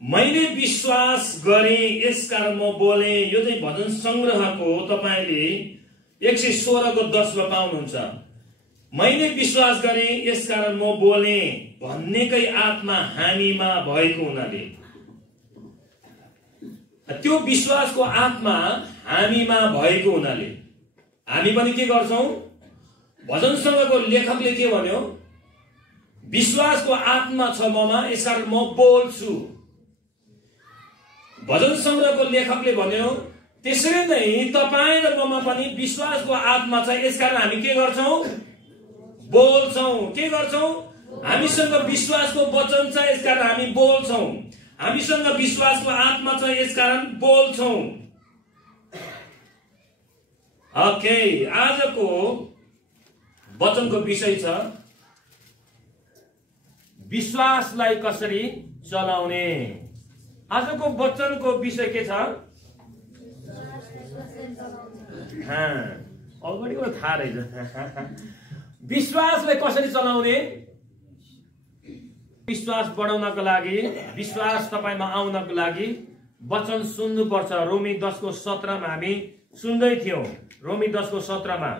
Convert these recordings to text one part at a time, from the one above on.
मैले विश्वास गरेँ यसकारण म बोले। यो चाहिँ भजन संग्रहको तपाईले 116 को 10 मा पाउनुहुन्छ। मैले विश्वास गरेँ यसकारण म बोले भन्नेकै आत्मा हामीमा भएको हुनाले, त्यो विश्वासको आत्मा हामीमा भएको हुनाले हामी पनि के गर्छौं? भजन संग्रहको लेखकले के भन्यो? विश्वासको आत्मा छ ममा, यसकारण म बोल्छु। भजन संग्रहको लेखकले भन्यो त्यसरी नै तपाई र ममा पनि विश्वासको आत्मा छ, यसकारण हामी के गर्छौं? बोल्छौं। के गर्छौं? हामीसँग विश्वासको वचन छ, यसकारण हामी बोल्छौं। हामीसँग विश्वासको आत्मा छ, यसकारण बोल्छौं। ओके, आजको वचनको विषय छ विश्वासलाई कसरी चलाउने। आजको वचनको विषय के छ? अगाडिको थाहा रहेछ। विश्वासलाई कसरी चलाउने? विश्वास बढाउनको लागि, विश्वास तपाईमा आउनको लागि वचन सुन्नुपर्छ। रोमी 10 को 17 मा हामी सुन्दै थियौं। रोमी 10 को 17 मा।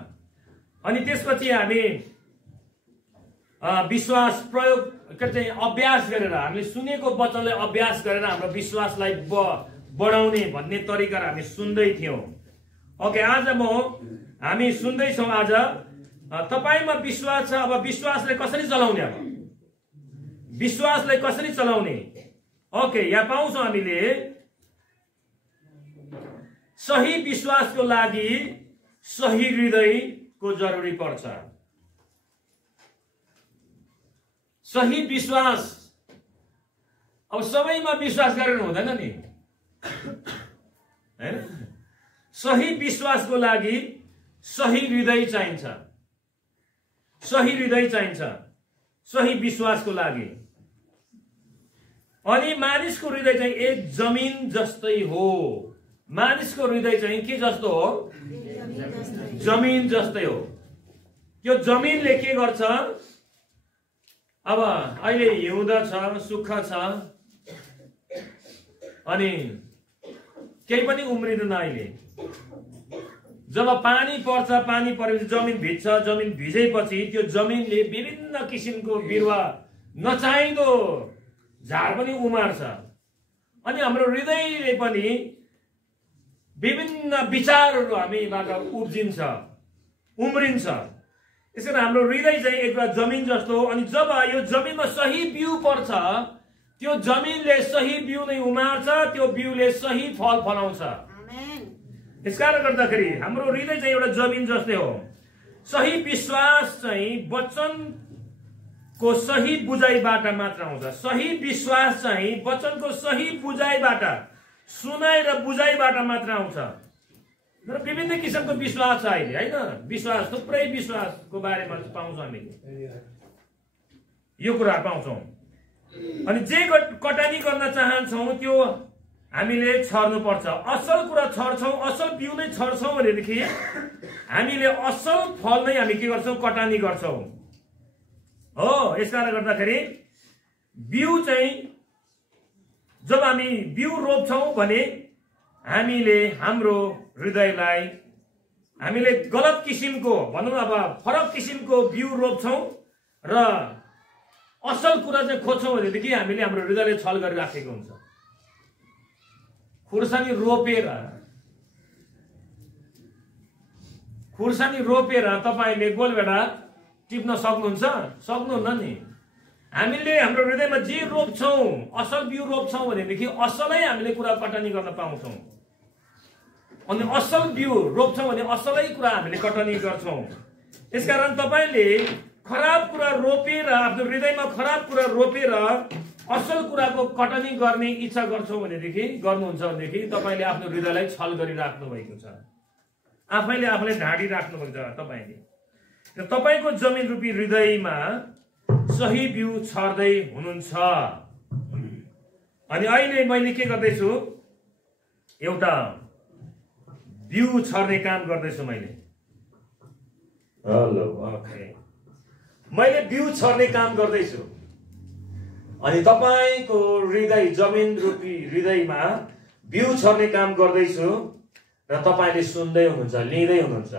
अनि त्यसपछि हामी विश्वास प्रयोग अभ्यास गरेर, हामीले सुनेको वचनलाई अभ्यास गरेर हाम्रो विश्वासलाई बढाउने भन्ने तरिका हामी सुन्दै थियौं। ओके, आज हामी सुन्दै छौं। आज तपाईमा विश्वास छ, अब विश्वासलाई कसरी चलाउने? अब विश्वासलाई कसरी चलाउने? ओके, यहाँ पाउँछौं हामीले सही विश्वासको लागि सही हृदयको जरुरी पर्छ। सही विश्वास, अब सबैमा विश्वास गरेर हुँदैन नि, हैन? सही विश्वासको लागि सही हृदय चाहिन्छ। सही हृदय चाहिन्छ सही विश्वासको लागि। अनि मानिसको हृदय चाहिँ एक जमिन जस्तै हो। मानिसको हृदय चाहिँ के जस्तो हो? जमिन जस्तै हो। यो जमिनले के गर्छ? अब अहिले हिउँद छ, सुक्खा छ, अनि केही पनि उम्रिँदैन। अहिले जब पानी पर्छ, पानी परेपछि जमिन भिज्छ। जमिन भिजेपछि त्यो जमिनले विभिन्न किसिमको बिरुवा, नचाहिँदो झार पनि उमार्छ। अनि हाम्रो हृदयले पनि विभिन्न विचारहरू हामीबाट उब्जिन्छ, उम्रिन्छ। यसैले हाम्रो हृदय चाहिँ एउटा जमिन जस्तो हो। अनि जब यो जमिनमा सही बिउ पर्छ, त्यो जमिनले सही बिउ नै उमार्छ, त्यो बिउले सही फल फलाउँछ। यसकारण गर्दाखेरि हाम्रो हृदय चाहिँ एउटा जमिन जस्तै हो। सही विश्वास चाहिँ वचनको सही बुझाइबाट मात्र आउँछ। सही विश्वास चाहिँ वचनको सही बुझाइबाट, सुनाइ र बुझाइबाट मात्र आउँछ। र विभिन्न किसिमको विश्वास छ अहिले, हैन? विश्वास, थुप्रै विश्वासको बारेमा पाउँछौँ हामीले, यो कुरा पाउँछौँ। अनि जे कटानी गर्न चाहन्छौँ त्यो हामीले छर्नु पर्छ। असल कुरा छर्छौँ, असल बिउ नै छर्छौँ भनेदेखि हामीले असल फल नै हामी के गर्छौँ? कटानी गर्छौँ हो। यसकारण गर्दाखेरि बिउ चाहिँ जब हामी बिउ रोप्छौँ भने हामीले हाम्रो हृदयलाई, हामीले गलत किसिमको, भनौँ अब फरक किसिमको बिउ रोप्छौँ र असल कुरा चाहिँ खोज्छौँ भनेदेखि हामीले हाम्रो हृदयले छल गरिराखेको हुन्छ। खुर्सानी रोपेर तपाईले गोलभेडा टिप्न सक्नुहुन्छ? सक्नुहुन्न नि। हामीले हाम्रो हृदयमा जे रोप्छौँ, असल बिउ रोप्छौँ भनेदेखि असलै हामीले कुरा कटानी गर्न पाउँछौँ। अनि असल बिउ रोप्छौँ भने असलै कुरा हामीले कटानी गर्छौँ। यसकारण तपाईले खराब कुरा रोपेर, आफ्नो हृदयमा खराब कुरा रोपेर असल कुराको कटानी गर्ने इच्छा गर्छौँ भनेदेखि, गर्नुहुन्छ भनेदेखि तपाईले आफ्नो हृदयलाई छल गरिराख्नु भएको छ। आफैले आफूलाई ढाडिराख्नु भएको छ तपाईले। र तपाईको जमिन रूपी हृदयमा सही बिउ छर्दै हुनुहुन्छ। अनि अहिले मैले के गर्दैछु? एउटा बिउ छर्ने काम गर्दैछु मैले। हेलो, ओके, मैले बिउ छर्ने काम गर्दैछु। अनि तपाईको हृदय जमिन रूपी हृदयमा बिउ छर्ने काम गर्दैछु र तपाईले सुन्दै हुनुहुन्छ, लिँदै हुनुहुन्छ।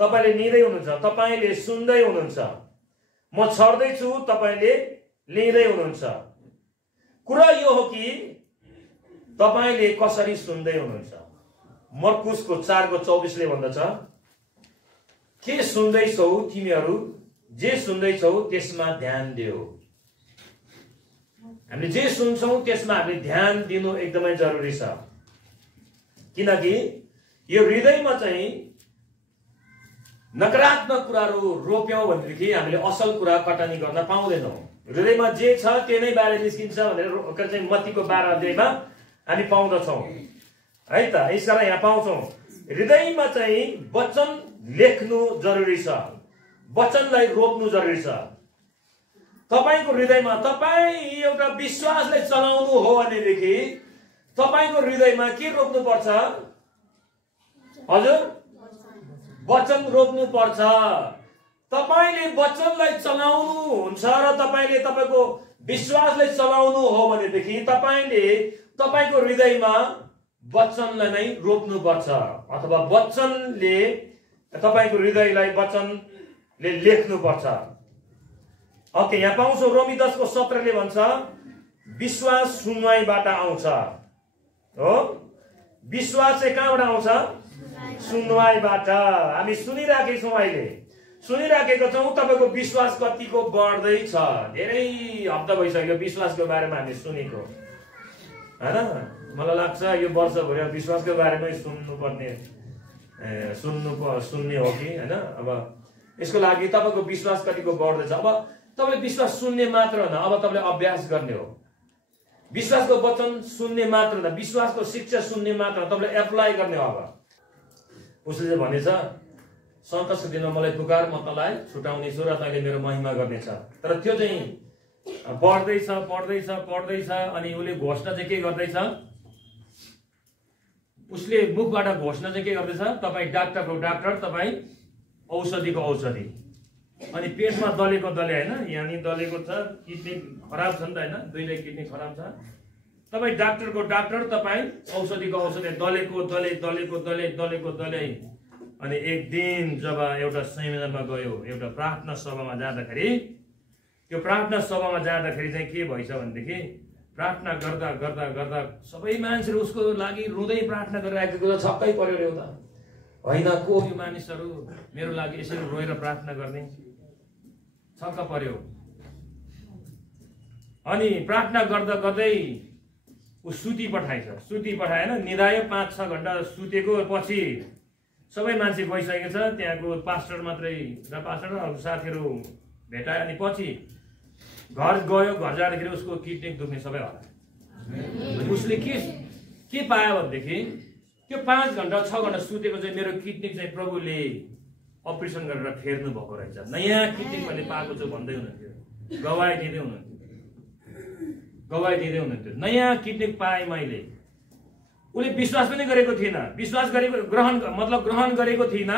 तपाईले लिँदै हुनुहुन्छ, तपाईले सुन्दै हुनुहुन्छ। म छर्दैछु, तपाईले लिँदै हुनुहुन्छ। कुरा यो हो कि तपाईले कसरी सुन्दै हुनुहुन्छ। मर्कुसको 4:24 ले भन्दछ, के सुन्दैछौ तिमीहरू, जे सुन्दैछौ त्यसमा ध्यान दियो। हामीले जे सुन्छौं त्यसमा हामीले ध्यान दिनु एकदमै जरुरी छ। किनकि यो हृदयमा चाहिँ नकारात्मक कुराहरू रोप्यौं भनेदेखि हामीले असल कुरा कटनी गर्न पाउँदैनौँ। हृदयमा जे छ त्यो नै बाहिर निस्किन्छ भनेर चाहिँ मत्तीको 12 अध्यायमा हामी पाउँदछौँ है त। यसकारण यहाँ पाउँछौँ हृदयमा चाहिँ वचन लेख्नु जरुरी छ, वचनलाई रोप्नु जरुरी छ। तपाईको हृदयमा तपाईँ एउटा विश्वासलाई चलाउनु हो भनेदेखि तपाईको हृदयमा के रोप्नु पर्छ? हजुर, वचन रोप्नु पर्छ। तपाईले वचनलाई चलाउनु हुन्छ र तपाईले तपाईको विश्वासलाई चलाउनु हो भनेदेखि तपाईले तपाईको हृदयमा वचनलाई नै रोप्नु पर्छ, अथवा वचनले तपाईको हृदयलाई वचनले लेख्नु पर्छ। ओके, यहाँ पाउँछौ रोमी 10:17 ले भन्छ, विश्वास सुनवाईबाट आउँछ हो। विश्वास चाहिँ कहाँबाट आउँछ? सुनवाईबाट। हामी सुनिराखेका छौँ, अहिले सुनिराखेका छौँ। तपाईको विश्वास कतिको बढ्दैछ? धेरै हप्ता भइसक्यो विश्वासको बारेमा हामी सुनेको हैन। मलाई लाग्छ यो वर्षभरि विश्वासको बारेमै सुन्ने हो कि हैन। अब यसको लागि तपाईको विश्वास कतिको बढ्दैछ? अब तपाईले विश्वास सुन्ने मात्र होइन, अब तपाईले अभ्यास गर्ने हो। विश्वासको वचन सुन्ने मात्र होइन, विश्वासको शिक्षा सुन्ने मात्र होइन, तपाईले एप्लाई गर्ने हो। अब उसले चाहिँ भनेछ, सन्तोषको दिनमा मलाई पुकार, म तँलाई छुटाउने छु र तैँले मेरो महिमा गर्नेछ। तर त्यो चाहिँ बढ्दैछ बढ्दैछ बढ्दैछ। अनि उसले घोषणा चाहिँ के गर्दैछ? उसले मुखबाट घोषणा चाहिँ के गर्दैछ? तपाईँ डाक्टरको डाक्टर, तपाईँ औषधिको औषधि। अनि पेटमा दलेको दले होइन, यहाँ दलेको छ, किडनी खराब छ नि त होइन, दुईटै किडनी खराब छ। तपाईँ डाक्टरको डाक्टर, तपाईँ औषधिको औषधि। दलेको दले दलेको दले दलेको दले। अनि एक दिन जब एउटा सेमिनारमा गयो, एउटा प्रार्थना सभामा जाँदाखेरि, त्यो प्रार्थना सभामा जाँदाखेरि चाहिँ के भएछ भनेदेखि प्रार्थना गर्दा गर्दा गर्दा सबै मान्छेहरू उसको लागि रुँदै प्रार्थना गरिरहेको छक्कै पर्यो एउटा। होइन, को यो मानिसहरू मेरो लागि यसरी रोएर प्रार्थना गर्ने? छक्क पर्यो। अनि प्रार्थना गर्दा गर्दै ऊ सुती पठाएछ। सुती पठाएन, निदायो। 5-6 घण्टा सुतेको पछि सबै मान्छे गइसकेको छ। त्यहाँको पास्टर मात्रै र पास्टर अरू साथीहरू भेटायो। अनि पछि घर गयो। घर जाँदाखेरि उसको किडनी दुख्ने सबै हरायो। उसले के पायो भनेदेखि त्यो 5 घण्टा 6 घण्टा सुतेको चाहिँ मेरो किडनी चाहिँ प्रभुले अपरेसन गरेर फेर्नु भएको रहेछ, नयाँ किडनी मैले पाएको छु भन्दै हुनुहुन्थ्यो। गवाई दिँदै हुनुहुन्थ्यो। नयाँ किडनी पाएँ मैले। उसले विश्वास पनि गरेको थिएन, विश्वास गरेको ग्रहण गरेको थिएन।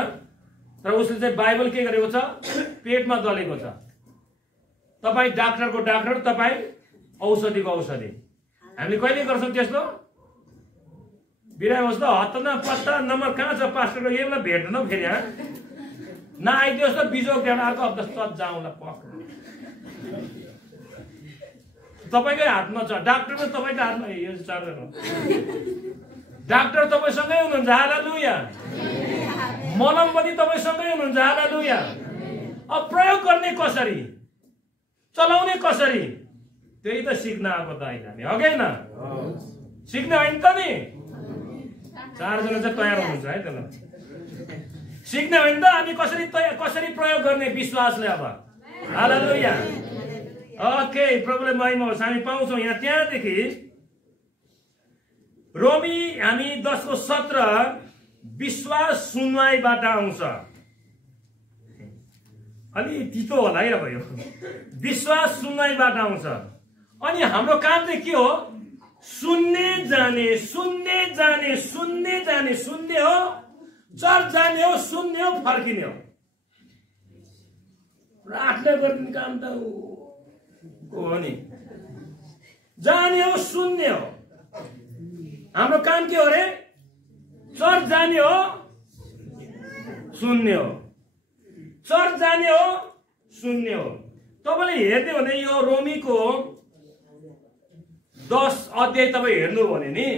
तर उसले चाहिँ बाइबल के गरेको छ? पेटमा दलेको छ। तपाईँ डाक्टरको डाक्टर, तपाईँ औषधिको औषधि। हामीले कहिले गर्छौँ त्यस्तो? बिरामी होस् त हत्ता पत्ता नम्बर कहाँ छ पास्टरको, यही बेला भेट्दैन फेरि। नआइदियोस् त बिजोग त्यहाँ अर्को हप्ता सज जाउँला पक्क। तपाईँकै हातमा छ, डाक्टर पनि तपाईँकै हातमा। यो चार्जर हो। डाक्टर तपाईँसँगै हुनुहुन्छ, हालेलुया। मलम पनि तपाईँसँगै हुनुहुन्छ, हालेलुया। अब प्रयोग गर्ने कसरी, चलाउने कसरी, त्यही त सिक्न आएको त अहिले हामी, हो कि होइन? सिक्ने होइन त नि? 4 जना चाहिँ तयार हुनुहुन्छ है त ल। सिक्ने होइन त हामी कसरी प्रयोग गर्ने विश्वासले। अब हालेलुया। ओके, प्रभुले महिमा होस्। हामी पाउँछौँ यहाँ त्यहाँदेखि रोमी हामी 10:17 विश्वास सुनवाईबाट आउँछ। अलि तितो होला है अब यो। विश्वास सुनवाईबाट आउँछ। अनि हाम्रो काम चाहिँ के हो? सुन्ने जाने, सुन्ने जाने, सुन्ने जाने। सुन्ने हो, चर्च जाने हो, सुन्ने हो, फर्किने हो। प्रार्थना गर्ने काम त हो नि। जाने हो, सुन्ने हो। हाम्रो काम के हो रे? चर्च जाने हो, सुन्ने हो। चर्च जाने हो, सुन्ने हो। तपाईले हेर्दै भने यो रोमीको 10 अध्याय तपाईँ हेर्नु भने नि,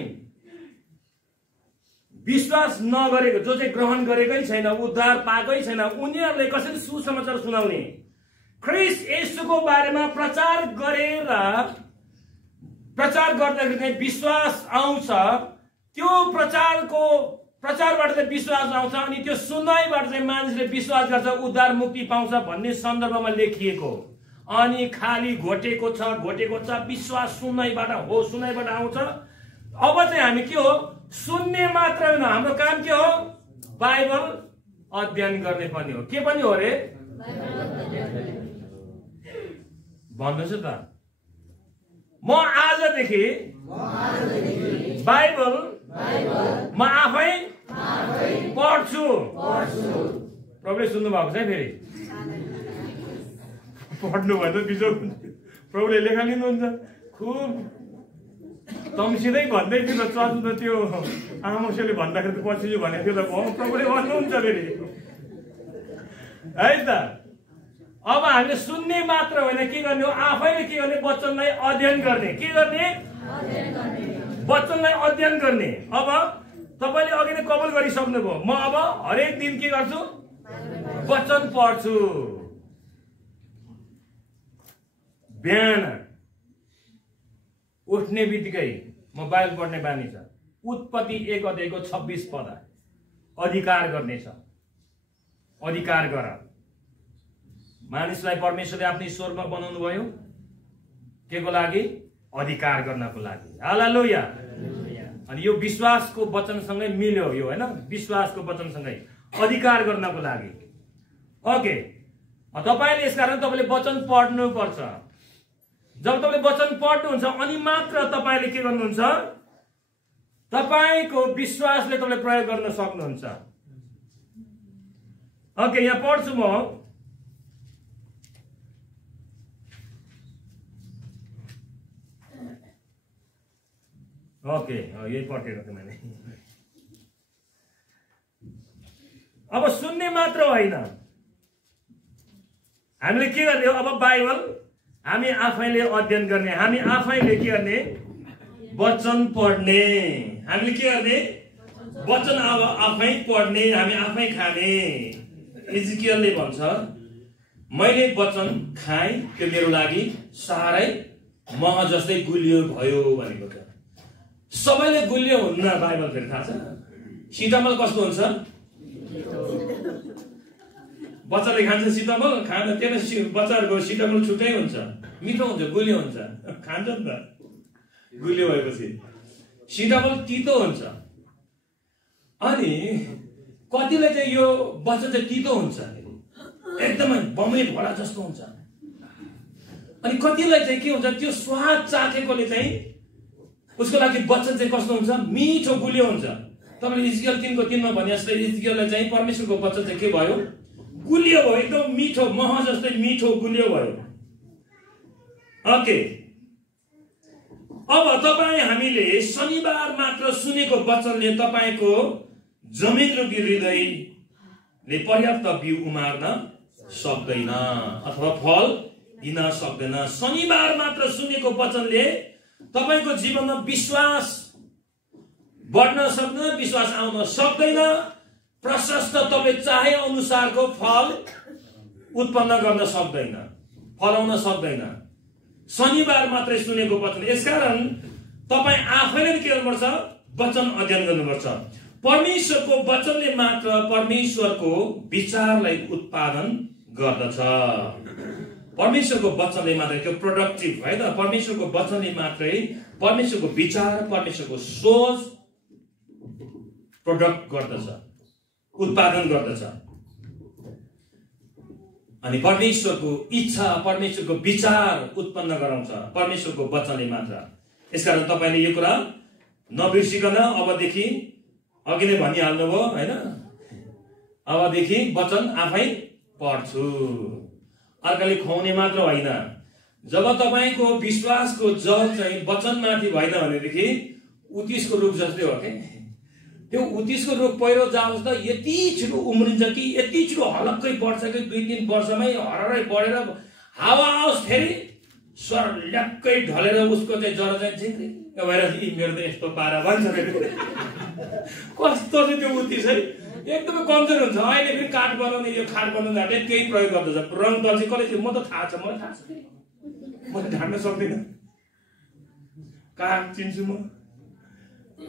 विश्वास नगरेको, जो चाहिँ ग्रहण गरेकै छैन, उद्धार पाएकै छैन, उनीहरूले कसरी सुसमाचार सुनाउने? ख्रीष्ट येशूको बारेमा प्रचार गरेर, प्रचार गर्दाखेरि चाहिँ विश्वास आउँछ। त्यो प्रचारबाट चाहिँ विश्वास आउँछ, अनि त्यो सुनाइबाट चाहिँ मानिसले विश्वास गर्छ, उद्धार मुक्ति पाउँछ भन्ने सन्दर्भमा लेखिएको। अनि खाली घोटेको छ, विश्वास सुनाइबाट हो, सुनाइबाट आउँछ। अब चाहिँ हामी के हो? सुन्ने मात्र होइन, हाम्रो काम के हो? बाइबल अध्ययन गर्ने पनि हो। के पनि हो रे? भन्नुहोस् त। म आजदेखि बाइबल म आफै पढ्छु। प्रभुले सुन्नु भएको छ फेरि पढ्नु भयो त बिजो प्रभुले लेखा लिनुहुन्छ। खुब तम्सिँदै भन्दै थियो त, चल्नु त त्यो आमोसेले भन्दाखेरि त पछि जो भनेको थियो त प्रभुले भन्नुहुन्छ फेरि है त। अब हामीले सुन्ने मात्र होइन, के गर्ने हो? आफैले के गर्ने? वचनलाई अध्ययन गर्ने। के गर्ने? वचनलाई अध्ययन गर्ने। अब तपाईले अघि नै कबुल गरिसक्नुभयो, म अब हरेक दिन के गर्छु? वचन पढ्छु। बिहान उठ्ने बित्तिकै म बाइबल पढ्ने बानी छ। उत्पत्ति 1 अध्यायको 26 पद, अधिकार गर्नेछ। अधिकार गर। मानिसलाई परमेश्वरले आफ्नो स्वरमा बनाउनु भयो के को लागि? अधिकार गर्नको लागि। हालेलुया। अनि यो विश्वासको वचनसँगै मिल्यो यो, हैन? विश्वासको वचनसँगै अधिकार गर्नको लागि। ओके, तपाईले यसकारण तपाईले वचन पढ्नु पर्छ। जब तपाईले वचन पढ्नुहुन्छ अनि मात्र तपाईले के गर्नुहुन्छ? तपाईको विश्वासले तपाईले प्रयोग गर्न सक्नुहुन्छ। ओके, यहाँ पढ्छु म। ओके, यही पढेको थिएँ मैले। अब सुन्ने मात्र होइन, हामीले के गर्ने हो? अब बाइबल हामी आफैले अध्ययन गर्ने, हामी आफैले के गर्ने? वचन पढ्ने। हामीले के गर्ने? वचन अब आफै पढ्ने, हामी आफै खाने। इजकियलले भन्छ, मैले वचन खाएँ, त्यो मेरो लागि साह्रै मह जस्तै गुलियो भयो भनेको छ। सबैले गुलियो हुन्न बाइबल फेरि थाहा छ। सितमल कस्तो हुन्छ? बच्चाले खान्छ सितमल, खाँदैन बच्चाहरूको सितमल छुट्टै हुन्छ, मिठो हुन्छ, गुलियो हुन्छ, खान्छ नि त। गुलियो भएपछि सितमल तितो हुन्छ। अनि कतिले चाहिँ यो वचन चाहिँ तितो हुन्छ, एकदमै बम्बई भोडा जस्तो हुन्छ। अनि कतिलाई चाहिँ के हुन्छ? त्यो स्वाद चाखेकोले चाहिँ उसको लागि वचन चाहिँ कस्तो हुन्छ? मिठो गुलियो हुन्छ। तपाईले इजकियल 3:3 मा भने जस्तै इजकियललाई चाहिँ परमेश्वरको वचन चाहिँ के भयो? गुलियो भयो, एकदम मिठो, मह जस्तै मिठो गुलियो भयो। ओके, अब तपाईँ हामीले शनिबार मात्र सुनेको वचनले तपाईको जमिन रूपी हृदयले पर्याप्त बिउ उमार्न सक्दैन अथवा फल दिन सक्दैन। शनिबार मात्र सुनेको वचनले तपाईको जीवनमा विश्वास बढ्न सक्दैन, विश्वास आउन सक्दैन, प्रशस्त तपाईले चाहे अनुसारको फल उत्पन्न गर्न सक्दैन, फलाउन सक्दैन। शनिबार मात्रै सुनेको वचन। यसकारण तपाईँ आफैले के गर्नुपर्छ? वचन अध्ययन गर्नुपर्छ। परमेश्वरको वचनले मात्र परमेश्वरको विचारलाई उत्पादन गर्दछ। परमेश्वरको वचनले मात्रै त्यो प्रोडक्टिभ है त। परमेश्वरको वचनले मात्रै परमेश्वरको विचार, परमेश्वरको सोच प्रोडक्ट गर्दछ, उत्पादन गर्दछ। अनि परमेश्वरको इच्छा, परमेश्वरको विचार उत्पन्न गराउँछ परमेश्वरको वचनले मात्र। यसकारण तपाईले यो कुरा नबिर्सिकन अबदेखि अघि नै भनिहाल्नुभयो हैन, अबदेखि वचन आफै पढ्छु। अर्काले खुवाउने मात्र होइन, जब तपाईको विश्वासको जल चाहिँ वचनमाथि भएन भनेदेखि उत्तिसको रुख जस्तै हो के। त्यो उत्तिसको रुख पहिरो जाओस् त यति छिटो उम्रिन्छ कि यति छिटो हलक्कै बढ्छ कि 2-3 वर्षमै हररै बढेर हावा आओस् फेरि स्वर ल्याक्कै ढलेर उसको चाहिँ जरा चाहिँ झिङ्ग्री भएर मेरो त यस्तो पारा भन्छ कस्तो चाहिँ त्यो उत्तिस है एकदमै कमजोर हुन्छ। अहिले फेरि काठ बनाउने यो खाट बनाउँदाखेरि त्यही प्रयोग गर्दछ। रङ दल चाहिँ कसले थियो म त थाहा छ मलाई थाहा छ म त ढाड्न सक्दिनँ काठ चिन्छु म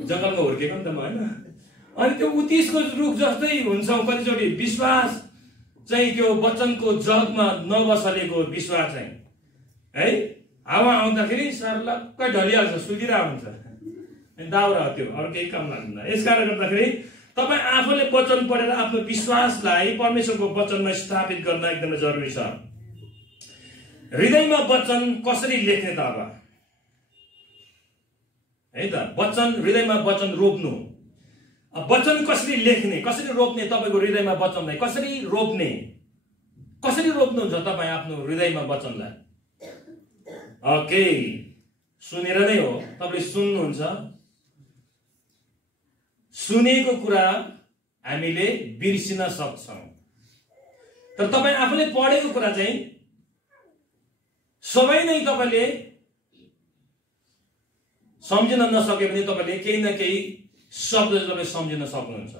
जङ्गलमा हुर्केको नि त म होइन। अनि त्यो उत्तिसको रुख जस्तै हुन्छ कतिचोटि विश्वास चाहिँ त्यो वचनको जगमा नबसलेको विश्वास चाहिँ है हावा आउँदाखेरि सर्लक्कै ढलिहाल्छ सुकिरहेको हुन्छ दाउरा हो त्यो अरू केही काम लाग्दैन। यसकारण गर्दाखेरि तपाईँ आफूले वचन पढेर आफ्नो विश्वासलाई परमेश्वरको वचनमा स्थापित गर्न एकदमै जरुरी छ। हृदयमा वचन कसरी लेख्ने त अब है त वचन हृदयमा वचन रोप्नु। वचन कसरी लेख्ने कसरी रोप्ने तपाईको हृदयमा वचनलाई कसरी रोप्ने कसरी रोप्नुहुन्छ तपाईँ आफ्नो हृदयमा वचनलाई? ओके सुनेर नै हो तपाईले सुन्नुहुन्छ। सुनेको कुरा हामीले बिर्सिन सक्छौं तर तपाईँ आफूले पढेको कुरा चाहिँ सबै नै तपाईले सम्झिन नसके पनि तपाईले केही न केही शब्द तपाईले सम्झिन सक्नुहुन्छ।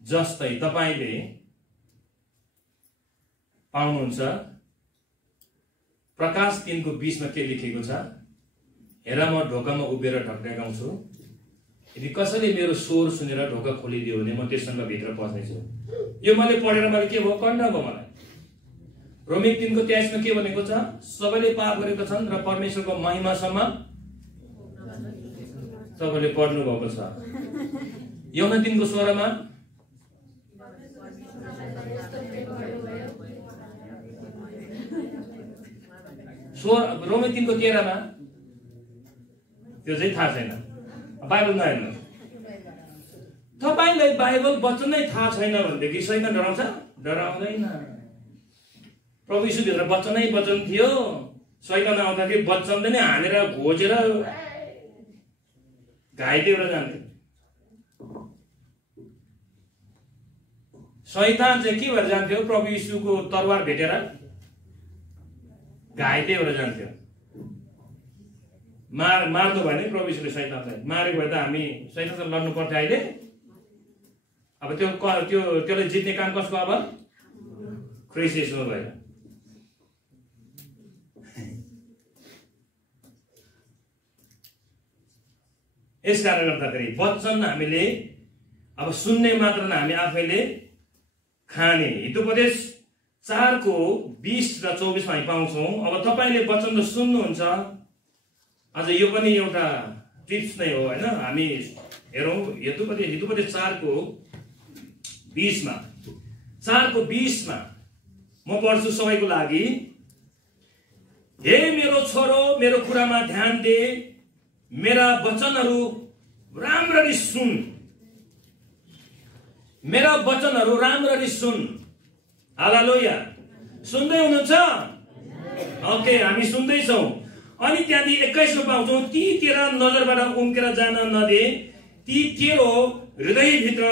जस्तै तपाईले पाउनुहुन्छ प्रकाश 3 को 20 मा के लेखेको छ? हेर म ढोकामा उभिएर ढकढकाउँछु, यदि कसैले मेरो स्वर सुनेर ढोका खोलिदियो भने म त्यससँग भित्र पस्नेछु। यो मैले पढेर मैले के भयो कण्ड भयो मलाई। रोमी 3 को 23 मा के भनेको छ? सबैले पाप गरेका छन् र परमेश्वरको महिमासम्म सबैले पढ्नु भएको छ। यूहन्ना 3 को 16 मा रोमी 3 को 13 मा त्यो चाहिँ थाहा छैन। बाइबल नहेर्नु तपाईलाई बाइबल वचन नै थाहा छैन भनेदेखि शैतान डराउँछ? डराउँदैन। प्रभु यीशु भित्र वचनै वचन थियो। शैतान आउँदाखेरि वचनले नै हानेर घोजेर घाइते भएर जान्थ्यो। शैतान चाहिँ के भएर जान्थ्यो? प्रभु यीशुको तरवार भेटेर घाइते भएर जान्थ्यो। मार्नु भने प्रभु यीशुले शैतानलाई मारेको भए त हामी शैतानसँग लड्नु पर्थ्यो अहिले। अब त्यसलाई जित्ने काम कसको? अब ख्रीष्ट येशूमा भयो। यसकारण गर्दाखेरि वचन हामीले अब सुन्ने मात्र न हामी आफैले खाने। हितोपदेश 4 को 20 र 24 मा हामी पाउँछौं। अब तपाईले वचन त सुन्नुहुन्छ, अझ यो पनि एउटा टिप्स नै हो हैन। हामी हेरौं हितोपदेश 4 को 20 मा 4 को 20 मा म पढ्छु सबैको लागि। हे मेरो छोरो मेरो कुरामा ध्यान दे, मेरा वचनहरू राम्ररी सुन। मेरा वचनहरू राम्ररी सुन। हालेलुया। सुन्दै हुनुहुन्छ? ओके हामी सुन्दै छौं। अनि त्यहाँदेखि 21 मा पाउँछौं, ती तेरा नजरबाट उम्केर जान नदे, ती तेरो हृदयभित्र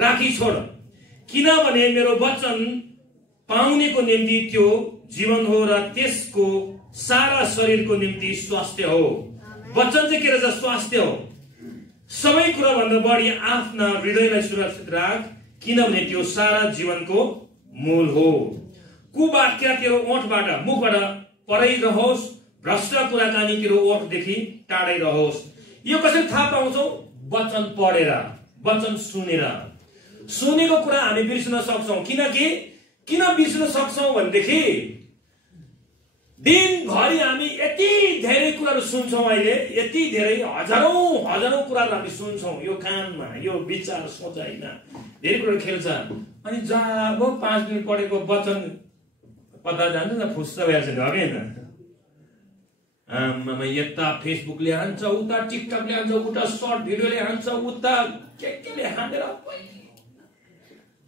राखी छोड, किनभने मेरो वचन पाउनेको निम्ति त्यो जीवन हो र त्यसको सारा शरीरको निम्ति स्वास्थ्य हो। वचन चाहिँ के रहेछ? स्वास्थ्य हो। सबै कुरा भन्दा बढी आफ्ना हृदयलाई सुरक्षित राख, किनभने त्यो सारा जीवनको मूल हो। कुवाक्य तेरो ओठबाट मुखबाट परै रहोस्, भ्रष्ट कुराकानी तेरो ओठदेखि टाढै रहोस्। यो कसरी थाहा पाउँछौ? वचन पढेर, वचन सुनेर। सुनेको कुरा हामी बिर्सन सक्छौं। किन बिर्सन सक्छौं भनेदेखि दिनभरि हामी यति धेरै कुराहरू सुन्छौं। अहिले यति धेरै हजारौं कुराहरू हामी सुन्छौं। यो कानमा, यो विचार सोचाइमा धेरै कुराहरू खेल्छ। अनि जब 5 मिनट पढेको वचन पत्ता जान्छ न फुस्स भइहाल्छ नि, हो हैन? आमामा यता फेसबुकले हान्छ, उता टिकटकले हान्छ, उता सर्ट भिडियोले हान्छ, उता के हानेर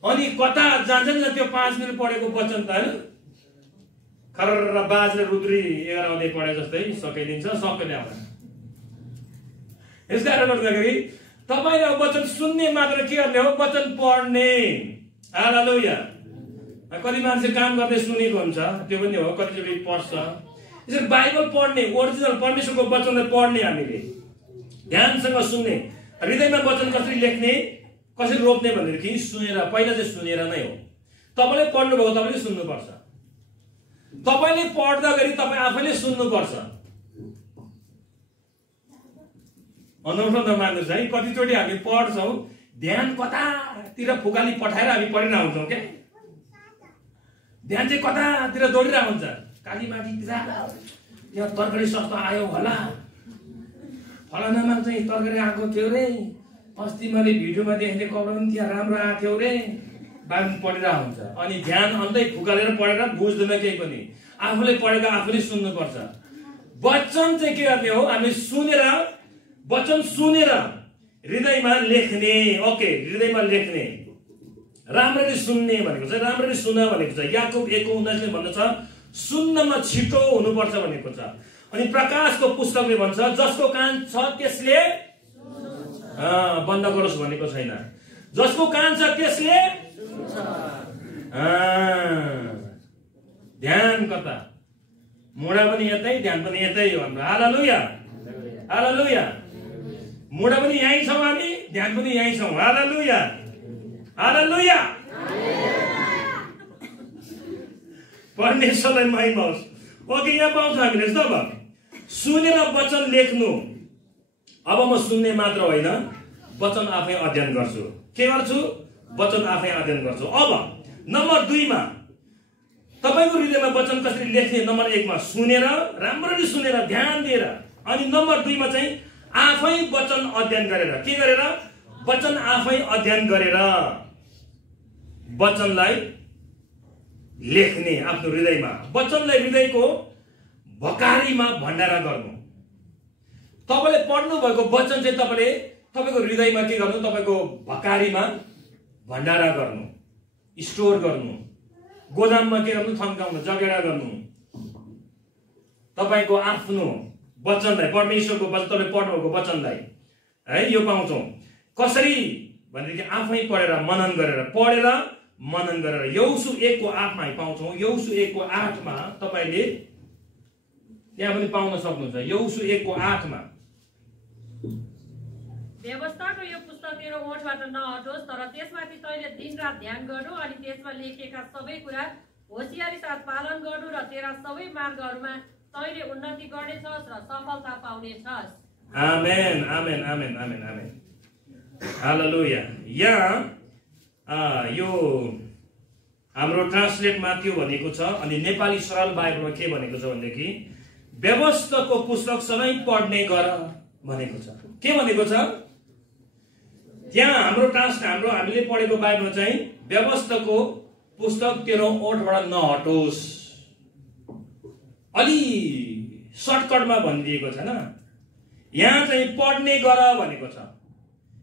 अनि कता जान्छ त्यो 5 मिनट पढेको वचन त हैन खर्र बाजले रुद्री 11 अध्याय पढे जस्तै सकिदिन्छ सक्ने आउँदैन। यसकारण गर्दाखेरि तपाईले वचन सुन्ने मात्र के गर्ने हो वचन पढ्ने। हालेलुया। कति मान्छे काम गर्दै सुनेको हुन्छ त्यो पनि हो कतिचोटि पढ्छ। यसरी बाइबल पढ्ने ओरिजिनल परमेश्वरको वचनलाई पढ्ने हामीले ध्यानसँग सुन्ने हृदयमा वचन कसरी लेख्ने कसरी रोप्ने भनेदेखि सुनेर पहिला चाहिँ सुनेर नै हो। तपाईले पढ्नु भएको तपाईले सुन्नुपर्छ। तपाईले पढ्दा गरी तपाई आफैले सुन्नुपर्छ। अनौठो नमान्नुस् है कतिचोटि हामी पढ्छौं ध्यान कतातिर फुकाली पठाएर हामी पढिन आउँछौं के ध्यान चाहिँ कतातिर दौडिरहेको हुन्छ कालीमाटी यहाँ तरकारी सस्तो आयो होला फलानामा चाहिँ तरकारी आएको थियो रे अस्ति मैले भिडियोमा देखेको कपडा पनि त्यहाँ राम्रो आएको थियो रे बाम पढिरहेको हुन्छ। अनि ध्यान अन्दै फुकालेर पढेर बुझ्दैन केही पनि आफूले पढेको आफूले सुन्नुपर्छ। वचन चाहिँ के गर्ने हो हामी सुनेर वचन सुनेर हृदयमा लेख्ने। ओके हृदयमा लेख्ने राम्ररी सुन्ने भनेको छ राम्ररी सुन भनेको छ। याकुब 1:19 ले भन्दछ सुन्नमा छिटो हुनुपर्छ भनेको छ। अनि प्रकाशको पुस्तकले भन्छ जसको कान छ त्यसले बन्द गरोस् भनेको छैन। जसको कान छ त्यसले ध्यान कता मुडा पनि यतै ध्यान पनि यतै हो हाम्रो। हालेलुया हालेलुया। मुडा पनि यही छौं हामी ध्यान पनि यही छौं। हालेलुया हालेलुया। परमेश्वरलाई महिमा होस्। ओके यहाँ पाउँछ हामीले अब सुनेर वचन लेख्नु। अब म सुन्ने मात्र होइन वचन आफै अध्ययन गर्छु। के गर्छु वचन आफै अध्ययन गर्छु। अब नम्बर 2 मा तपाईको हृदयमा वचन कसरी लेख्ने नम्बर 1 मा सुनेर राम्ररी सुनेर ध्यान दिएर। अनि नम्बर 2 मा चाहिँ आफै वचन अध्ययन गरेर के गरेर वचन आफै अध्ययन गरेर वचनलाई लेख्ने आफ्नो हृदयमा। वचनलाई हृदयको भकारीमा भण्डारा गर्नु। तपाईले पढ्नु भएको वचन चाहिँ तपाईले तपाईको हृदयमा के गर्नु तपाईको भकारीमा भण्डारा गर्नु स्टोर गर्नु गोदाममा के गर्नु थन्काउनु जगेडा गर्नु। तपाईको आफ्नो वचनलाई परमेश्वरको वचन तपाईले पढ्नुभएको वचनलाई है यो पाउँछौं कसरी भनेदेखि आफै पढेर मनन गरेर पढेर मनन गरेर। यौसु 1:8 मा पाउँछौं। यौसु 1:8 मा तपाईले त्यहाँ पनि पाउन सक्नुहुन्छ। यौसु 1:8 मा व्यवस्थाको यो पुस्तक तेरो ओठबाट नहटोस् तर त्यसमाथि तैले दिनरात ध्यान गर्नु अनि त्यसमा लेखिएका सबै कुरा होशियारी साथ पालन गर्नु र तेरा सबै मार्गहरुमा तैले उन्नति गर्नेछस् र सफलता पाउनेछस्। आमेन आमेन आमेन आमेन आमेन। हालेलुया। यहाँ यो हाम्रो ट्रान्सलेटमा त्यो भनेको छ। अनि नेपाली सरल बाइबलमा के भनेको छ भनेदेखि व्यवस्थाको पुस्तक सधैँ पढ्ने गर भनेको छ। के भनेको छ त्यहाँ हाम्रो हामीले पढेको बाइबलमा चाहिँ व्यवस्थाको पुस्तक तेरो ओठबाट नहटोस्। अलि सर्टकटमा भनिदिएको छैन। यहाँ चाहिँ पढ्ने गर भनेको छ।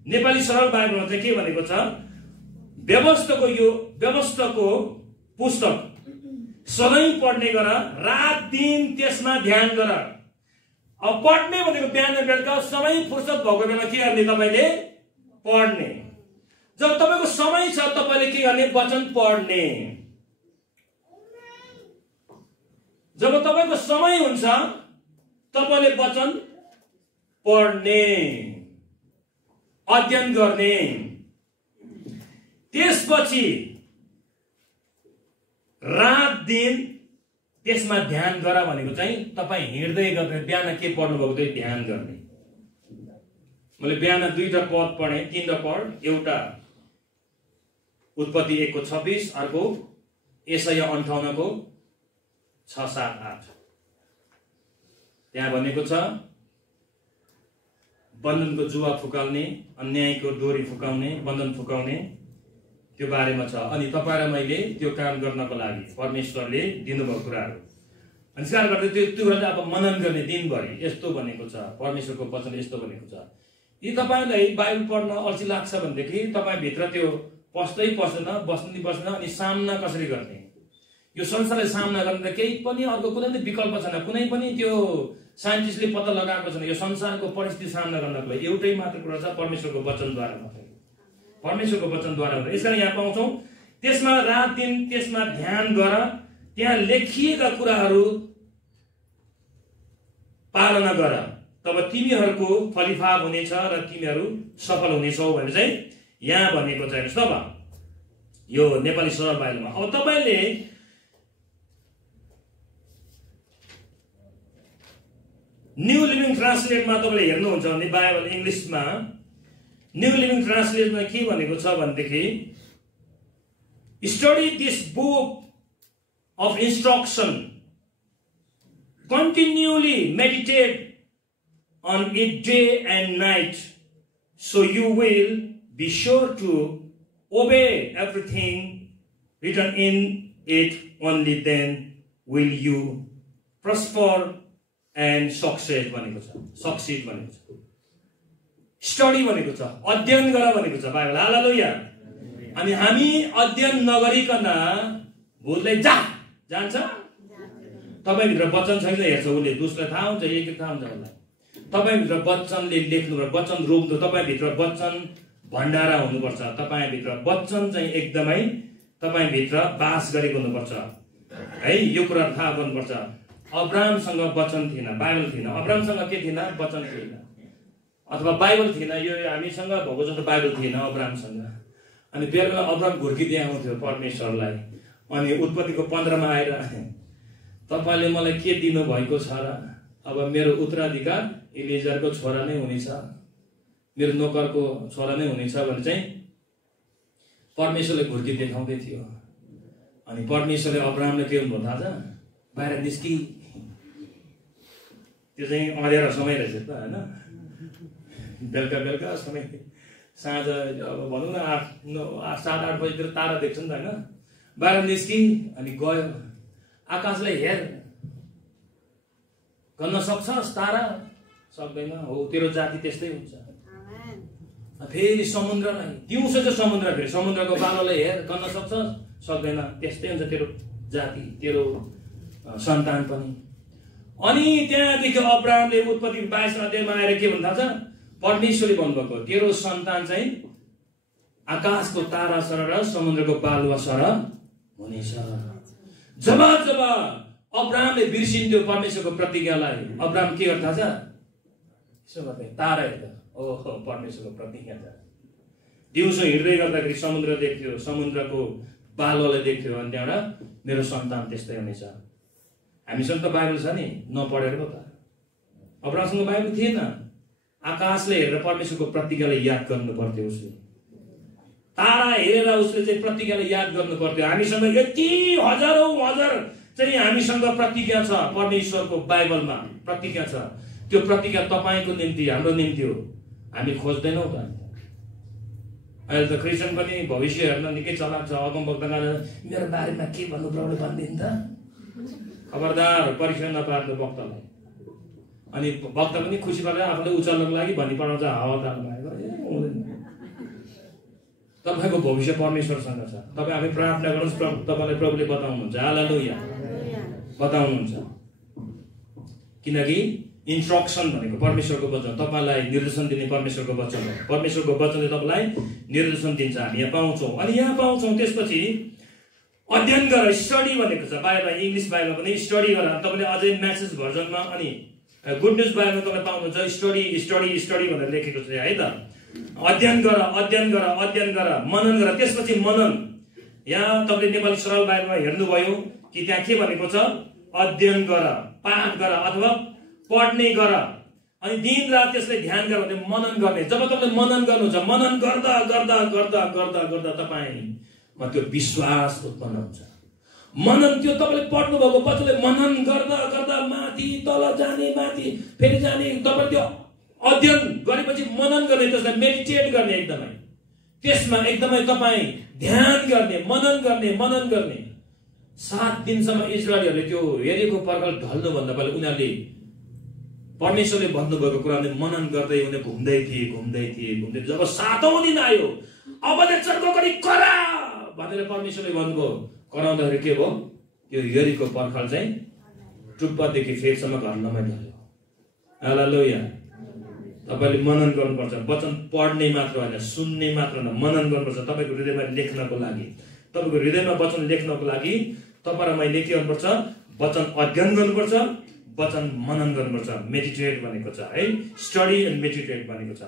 नेपाली सरल बाइबलमा चाहिँ के भनेको छ व्यवस्थाको पुस्तक सधैँ पढ्ने गर रात दिन त्यसमा ध्यान गर। अब पढ्ने भनेको बिहान बेलुका समय फुर्सद भएको बेला के गर्ने तपाईले पढ्ने। जब तपाईको समय छ तपाईले के गर्ने वचन पढ्ने। जब तपाईको समय हुन्छ तपाईले वचन पढ्ने अध्ययन गर्ने। त्यसपछि रात दिन त्यसमा ध्यान गर भनेको चाहिँ तपाई हिँड्दै गर्ने बिहान के पढ्नु भएको त्यो ध्यान गर्ने। मैले बिहान 2टा पद पढे 3टा पढ। एउटा उत्पत्ति 1:26 अर्को एसाया 58:6-7-8। त्यहाँ भनेको छ बन्धनको जुवा फुकाउने अन्यायको डोरी फुकाउने बन्धन फुकाउने त्यो बारेमा छ। अनि तपाईँ र मैले त्यो काम गर्नको लागि परमेश्वरले दिनुभएको कुराहरू अनि स्वीकार गर्दै त्यो कुरा अब मनन गर्ने दिनभरि यस्तो भनेको छ परमेश्वरको वचन यस्तो भनेको छ। यी तपाईलाई बाइबल पढ्न अल्छी लाग्छ भनेदेखि तपाईँ भित्र त्यो पस्दै पस्दैन, बस्दै बस्दैन, अनि सामना कसरी गर्ने? यो संसारले सामना गर्ने केही पनि अर्को कुनै पनि विकल्प छैन, कुनै पनि त्यो साइन्टिस्टले पत्ता लगाएको छैन। यो संसारको परिस्थिति सामना गर्नको लागि एउटै मात्र कुरा छ, परमेश्वरको वचनद्वारा मात्रै, परमेश्वरको वचनद्वारा मात्रै। यसकारण यहाँ पाउँछौँ, त्यसमा रात दिन त्यसमा ध्यान गर, त्यहाँ लेखिएका कुराहरू पालना गर, तब तिमीहरूको फलिफाप हुनेछ र तिमीहरू सफल हुनेछौ भनेर चाहिँ यहाँ भनेको छ। हेर्नुहोस् तब यो नेपाली सरल बाइबलमा। अब तपाईँले न्यू लिभिङ ट्रान्सलेटमा तपाईँले हेर्नुहुन्छ भने बाइबल इङ्ग्लिसमा न्यू लिभिङ ट्रान्सलेटमा के भनेको छ भनेदेखि, study this book of instruction, continually meditate on it day and night, so you will be sure to obey everything written in it. Only then will you prosper and succeed भनेको छ, succeed भनेको छ। Study भनेको छ, अध्ययन गर भनेको छ बाइबल। हालेलुया। अनि हामी अध्ययन नगरिकन भूतले जान्छ। तपाईभित्र वचन छैन हेर्छ, उसले दुष्टलाई थाहा हुन्छ, एक थाहा हुन्छ उसलाई। तपाईभित्र वचनले लेख्नु, वचन रोप्नु, तपाईभित्र वचन भण्डारा हुनुपर्छ। तपाईभित्र वचन चाहिँ एकदमै तपाईभित्र बास गरेको हुनुपर्छ है। यो कुरा थाहा गर्नुपर्छ। अब्राहमसँग वचन थिएन, बाइबल थिएन। अब्राहमसँग के थिएन? वचन थिएन, अथवा बाइबल थिएन। यो हामीसँग भएको जस्तो बाइबल थिएन अब्राहमसँग। अनि बेला अब्राहम घुर्किँदै आउँथ्यो परमेश्वरलाई। अनि उत्पत्तिको 15 मा आएर, तपाईले मलाई के दिनु भएको छ र? अब मेरो उत्तराधिकार इलिएजरको छोरा नै हुनेछ, मेरो नोकरको छोरा नै हुनेछ भने चाहिँ परमेश्वरले घुर्की देखाउँदै थियो। अनि परमेश्वरले अब्राहमले के भन्नु थाहा छ? बाहिर निस्कि। त्यो चाहिँ अँध्यारो समय रहेछ त हैन? बेलुका समय, साँझ अब भनौँ न 8-7-8 बजीतिर तारा देख्छ नि त हैन? बाहिर निस्कि अनि गयो। आकाशलाई हेर, गर्न सक्छस् तारा? सक्दैन। हो, तेरो जाति त्यस्तै हुन्छ। फेरि समुद्रलाई, दिउँसो चाहिँ समुद्र, फेरि समुद्रको बालोलाई हेर, गर्न सक्छस्? सक्दैन। त्यस्तै हुन्छ तेरो जाति, तेरो सन्तान पनि। अनि त्यहाँदेखि अब्राहमले उत्पत्ति 22 अध्यायमा आएर के भन्नु थाहा छ? परमेश्वरले भन्नुभएको, तेरो सन्तान चाहिँ आकाशको तारा सर र समुद्रको बालुवा सर हुनेछ। जब अब्राहमले बिर्सिन्थ्यो परमेश्वरको प्रतिज्ञालाई, अब्राहम के गर्छ थाहा छ? यसो गर्दै तारा हेर्दा, ओहो परमेश्वरको प्रतिज्ञा छ। दिउँसो हिँड्दै गर्दाखेरि समुद्र देख्थ्यो, समुद्रको बालुवालाई देख्थ्यो। अनि त्यहाँबाट मेरो सन्तान त्यस्तै हुनेछ। हामीसँग त बाइबल छ नि, नपढेर पो त। अब्राहमसँग बाइबल थिएन। आकाशले हेरेर परमेश्वरको प्रतिज्ञालाई याद गर्नु पर्थ्यो उसले। तारा हेरेर उसले चाहिँ प्रतिज्ञालाई याद गर्नु पर्थ्यो। हामीसँग यति हजारौं हजार चाहिँ हामीसँग प्रतिज्ञा छ, परमेश्वरको बाइबलमा प्रतिज्ञा छ। त्यो प्रतिज्ञा तपाईको निम्ति, हाम्रो निम्ति हो। हामी खोज्दैनौँ त। अहिले त क्रिस्चियन पनि भविष्य हेर्न निकै चलाक छ। अगमवक्ताले मेरो बारेमा के भन्नु प्रभुले भनिदिनु त। खबरदार, परीक्षा नपार्नु वक्तालाई। अनि वक्ता पनि खुसी भएर आफूले उचाल्नको लागि भनी पढाउँछ हावादार भएको। तपाईको भविष्य परमेश्वरसँग छ। तपाईँ आफै प्रार्थना गर्नुहोस्, तपाईलाई प्रभुले बताउनुहुन्छ। हालेलुया, बताउनुहुन्छ। किनकि इन्स्ट्रक्सन भनेको परमेश्वरको वचन, तपाईलाई निर्देशन दिने परमेश्वरको वचन हो। परमेश्वरको वचनले तपाईलाई निर्देशन दिन्छ, हामी यहाँ पाउँछौँ। अनि यहाँ पाउँछौँ त्यसपछि अध्ययन गर, स्टडी भनेको छ। बाइबल इङ्ग्लिस बाइबल पनि स्टडी गर। तपाईले अझै मेसेज भर्जनमा अनि गुड न्युज बाइबलमा तपाईले पाउनुहुन्छ स्टडी स्टडी स्टडी भनेर लेखेको छ है त। अध्ययन गर, अध्ययन गर, अध्ययन गर, मनन गर। त्यसपछि मनन, यहाँ तपाईले नेपाली सरल बाइबलमा हेर्नुभयो कि त्यहाँ के भनेको छ? अध्ययन गर, पाठ गर अथवा पढ्ने गर, अनि दिन रात त्यसलाई ध्यान गर भने मनन गर्ने। जब तपाईले मनन गर्नुहुन्छ, मनन गर्दा गर्दा गर्दा गर्दा गर्दा तपाईमा त्यो विश्वास उत्पन्न हुन्छ। मनन, त्यो तपाईले पढ्नु भएको पछिले मनन गर्दा गर्दा माथि तल जाने, माथि फेरि जाने। तपाईले त्यो अध्ययन गरेपछि मनन गर्ने, त्यसलाई मेडिटेट गर्ने, एकदमै त्यसमा एकदमै तपाईँ ध्यान गर्ने, मनन गर्ने, मनन गर्ने। 7 दिनसम्म इस्राएलीहरूले त्यो हेरेको पर्खाल ढल्नुभन्दा पहिला उनीहरूले परमेश्वरले भन्नुभएको कुराले मनन गर्दै उनीहरू घुम्दै थिए। जब 7औं दिन आयो अबनेजरको पनि करा भनेर परमेश्वरले भन्नुभयो। कराउँदाखेरि के भयो? यो यरीको पर्खाल चाहिँ टुप्पादेखि फेदसम्म घर नमाइहाल्यो। हालेलुया। तपाईले मनन गर्नुपर्छ। वचन पढ्ने मात्र होइन, सुन्ने मात्र होइन, मनन गर्नुपर्छ। तपाईको हृदयमा लेख्नको लागि, तपाईको हृदयमा वचन लेख्नको लागि तपाईँ र मैले के गर्नुपर्छ? वचन अध्ययन गर्नुपर्छ, वचन मनन गर्नुपर्छ। मेडिटेट भनेको छ है, स्टडी एन्ड मेडिटेट भनेको छ।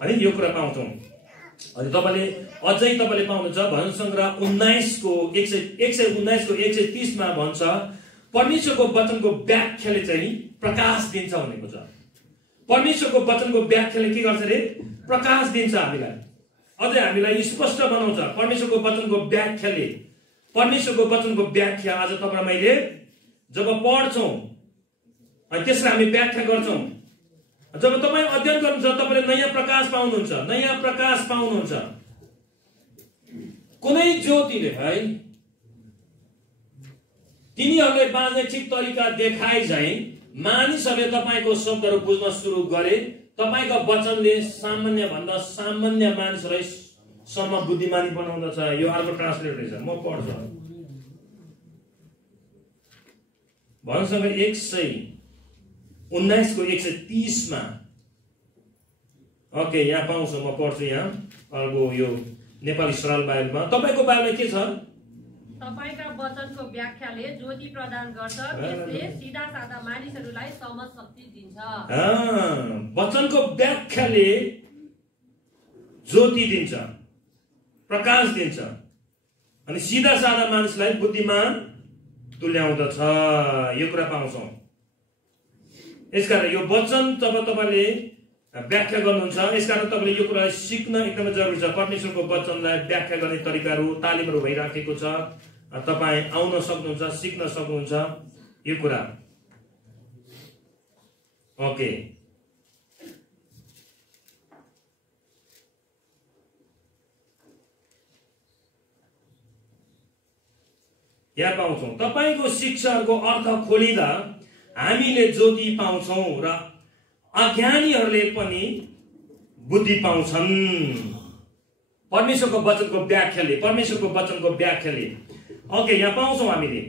अनि यो कुरा पाउँछौँ। अनि तपाईले अझै तपाईले पाउनुहुन्छ भजन सङ्ग्रह 19 को 119 को 130 मा भन्छ परमेश्वरको वचनको व्याख्याले चाहिँ प्रकाश दिन्छ भनेको छ। परमेश्वरको वचनको व्याख्याले के गर्छ रे? प्रकाश दिन्छ हामीलाई, अझै हामीलाई स्पष्ट बनाउँछ। परमेश्वरको वचनको व्याख्याले, परमेश्वरको वचनको व्याख्या आज तपाईँ मैले जब पढ्छौँ अनि त्यसलाई हामी व्याख्या गर्छौँ, जब तपाईँ अध्ययन गर्नुहुन्छ तपाईँले नयाँ प्रकाश पाउनुहुन्छ, नयाँ प्रकाश पाउनुहुन्छ। कुनै ज्योतिले है तिनीहरूले बाँच्ने ठिक तरिका देखाए चाहिँ मानिसहरूले तपाईँको शब्दहरू बुझ्न सुरु गरे। तपाईँको वचनले सामान्य भन्दा सामान्य मानिसहरूलाई सम्म बुद्धिमानी बनाउँदछ। यो अर्को ट्रान्सलेट रहेछ, म पढ्छु। भजन सङ्ग्रह 119 को 130 मा ओके यहाँ पाउँछु, म पढ्छु। यहाँ अर्को यो नेपाली सरल बाइबलमा तपाईको बाइबलमा के छ? तपाईका वचनको व्याख्याले ज्योति प्रदान गर्छ, त्यसले सिधा सादा मानिसहरूलाई समझ शक्ति दिन्छ। वचनको व्याख्याले ज्योति दिन्छ, प्रकाश दिन्छ, अनि सिधा सादा मानिसलाई बुद्धिमान तुल्याउँदछ। यो कुरा पाउँछौँ। यसकारण यो वचन जब तपाईले व्याख्या गर्नुहुन्छ, यसकारण तपाईले यो कुरा सिक्न एकदमै जरुरी छ। परमेश्वरको वचनलाई व्याख्या गर्ने तरिकाहरू, तालिमहरू भइराखेको छ। तपाईँ आउन सक्नुहुन्छ, सिक्न सक्नुहुन्छ यो कुरा। ओके, यहाँ पाउँछौँ तपाईको शिक्षाको अर्थ खोलिदा हामीले ज्योति पाउँछौँ र अज्ञानीहरूले पनि बुद्धि पाउँछन्। परमेश्वरको वचनको व्याख्याले, परमेश्वरको वचनको व्याख्याले। ओके, यहाँ पाउँछौँ हामीले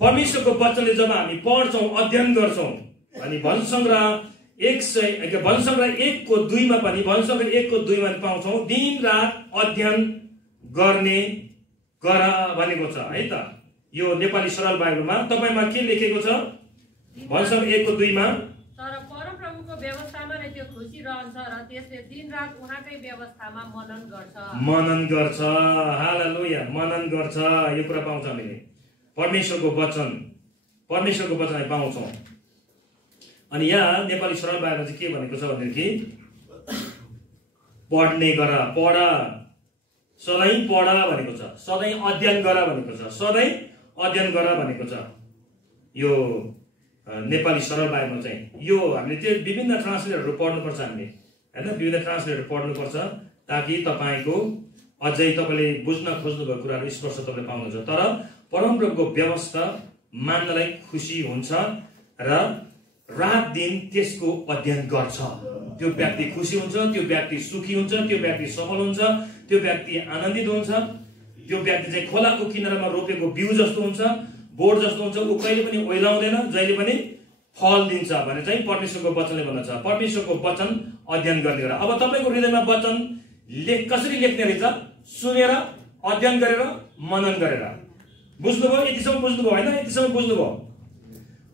परमेश्वरको वचनले जब हामी पढ्छौँ, अध्ययन गर्छौँ, अनि भजन सङ्ग्रह 1 को 2 मा पनि, भजन सङ्ग्रह 1 को 2 मा पाउँछौँ दिन रात अध्ययन गर्ने गर भनेको छ है त। यो नेपाली सरल बाइबलमा तपाईमा के लेखेको छ? भजन सङ्ग्रह 1 को 2 मा तर परमप्रभुको व्यवस्थामा नै त्यो खुसी रहन्छ र त्यसले दिन रात उहाँकै व्यवस्थामा मनन गर्छ। मनन गर्छ। हालेलुया, मनन गर्छ। यो कुरा पाउँछ हामीले परमेश्वरको वचन, परमेश्वरको वचन पाउँछौँ। अनि यहाँ नेपाली सरल बाइबलमा चाहिँ के भनेको छ भनेदेखि पढ्ने गर, पढ, सधैँ पढ भनेको छ, सधैँ अध्ययन गर भनेको छ, सधैँ अध्ययन गर भनेको छ। यो नेपाली सरल बाइबलमा चाहिँ यो हामीले चाहिँ विभिन्न ट्रान्सलेटरहरू पढ्नुपर्छ हामीले हैन, विभिन्न ट्रान्सलेटर पढ्नुपर्छ ताकि तपाईको अझै तपाईले बुझ्न खोज्नु भएको कुराहरू स्पष्ट तपाईले पाउनुहुन्छ। तर परमप्रभुको व्यवस्था मान्नलाई खुसी हुन्छ र रात दिन त्यसको अध्ययन गर्छ। त्यो व्यक्ति खुसी हुन्छ, त्यो व्यक्ति सुखी हुन्छ, त्यो व्यक्ति सफल हुन्छ, त्यो व्यक्ति आनन्दित हुन्छ। त्यो व्यक्ति चाहिँ खोलाको किनारामा रोपेको बिउ जस्तो हुन्छ, बोट जस्तो हुन्छ। ऊ कहिले पनि ओइलाउँदैन, जहिले पनि फल दिन्छ भने चाहिँ परमेश्वरको वचनले भन्दछ। परमेश्वरको वचन अध्ययन गर्ने कुरा। अब तपाईको हृदयमा वचन कसरी लेख्ने रहेछ? सुनेर, अध्ययन गरेर, मनन गरेर। बुझ्नुभयो? यतिसम्म बुझ्नुभयो होइन? यतिसम्म बुझ्नुभयो?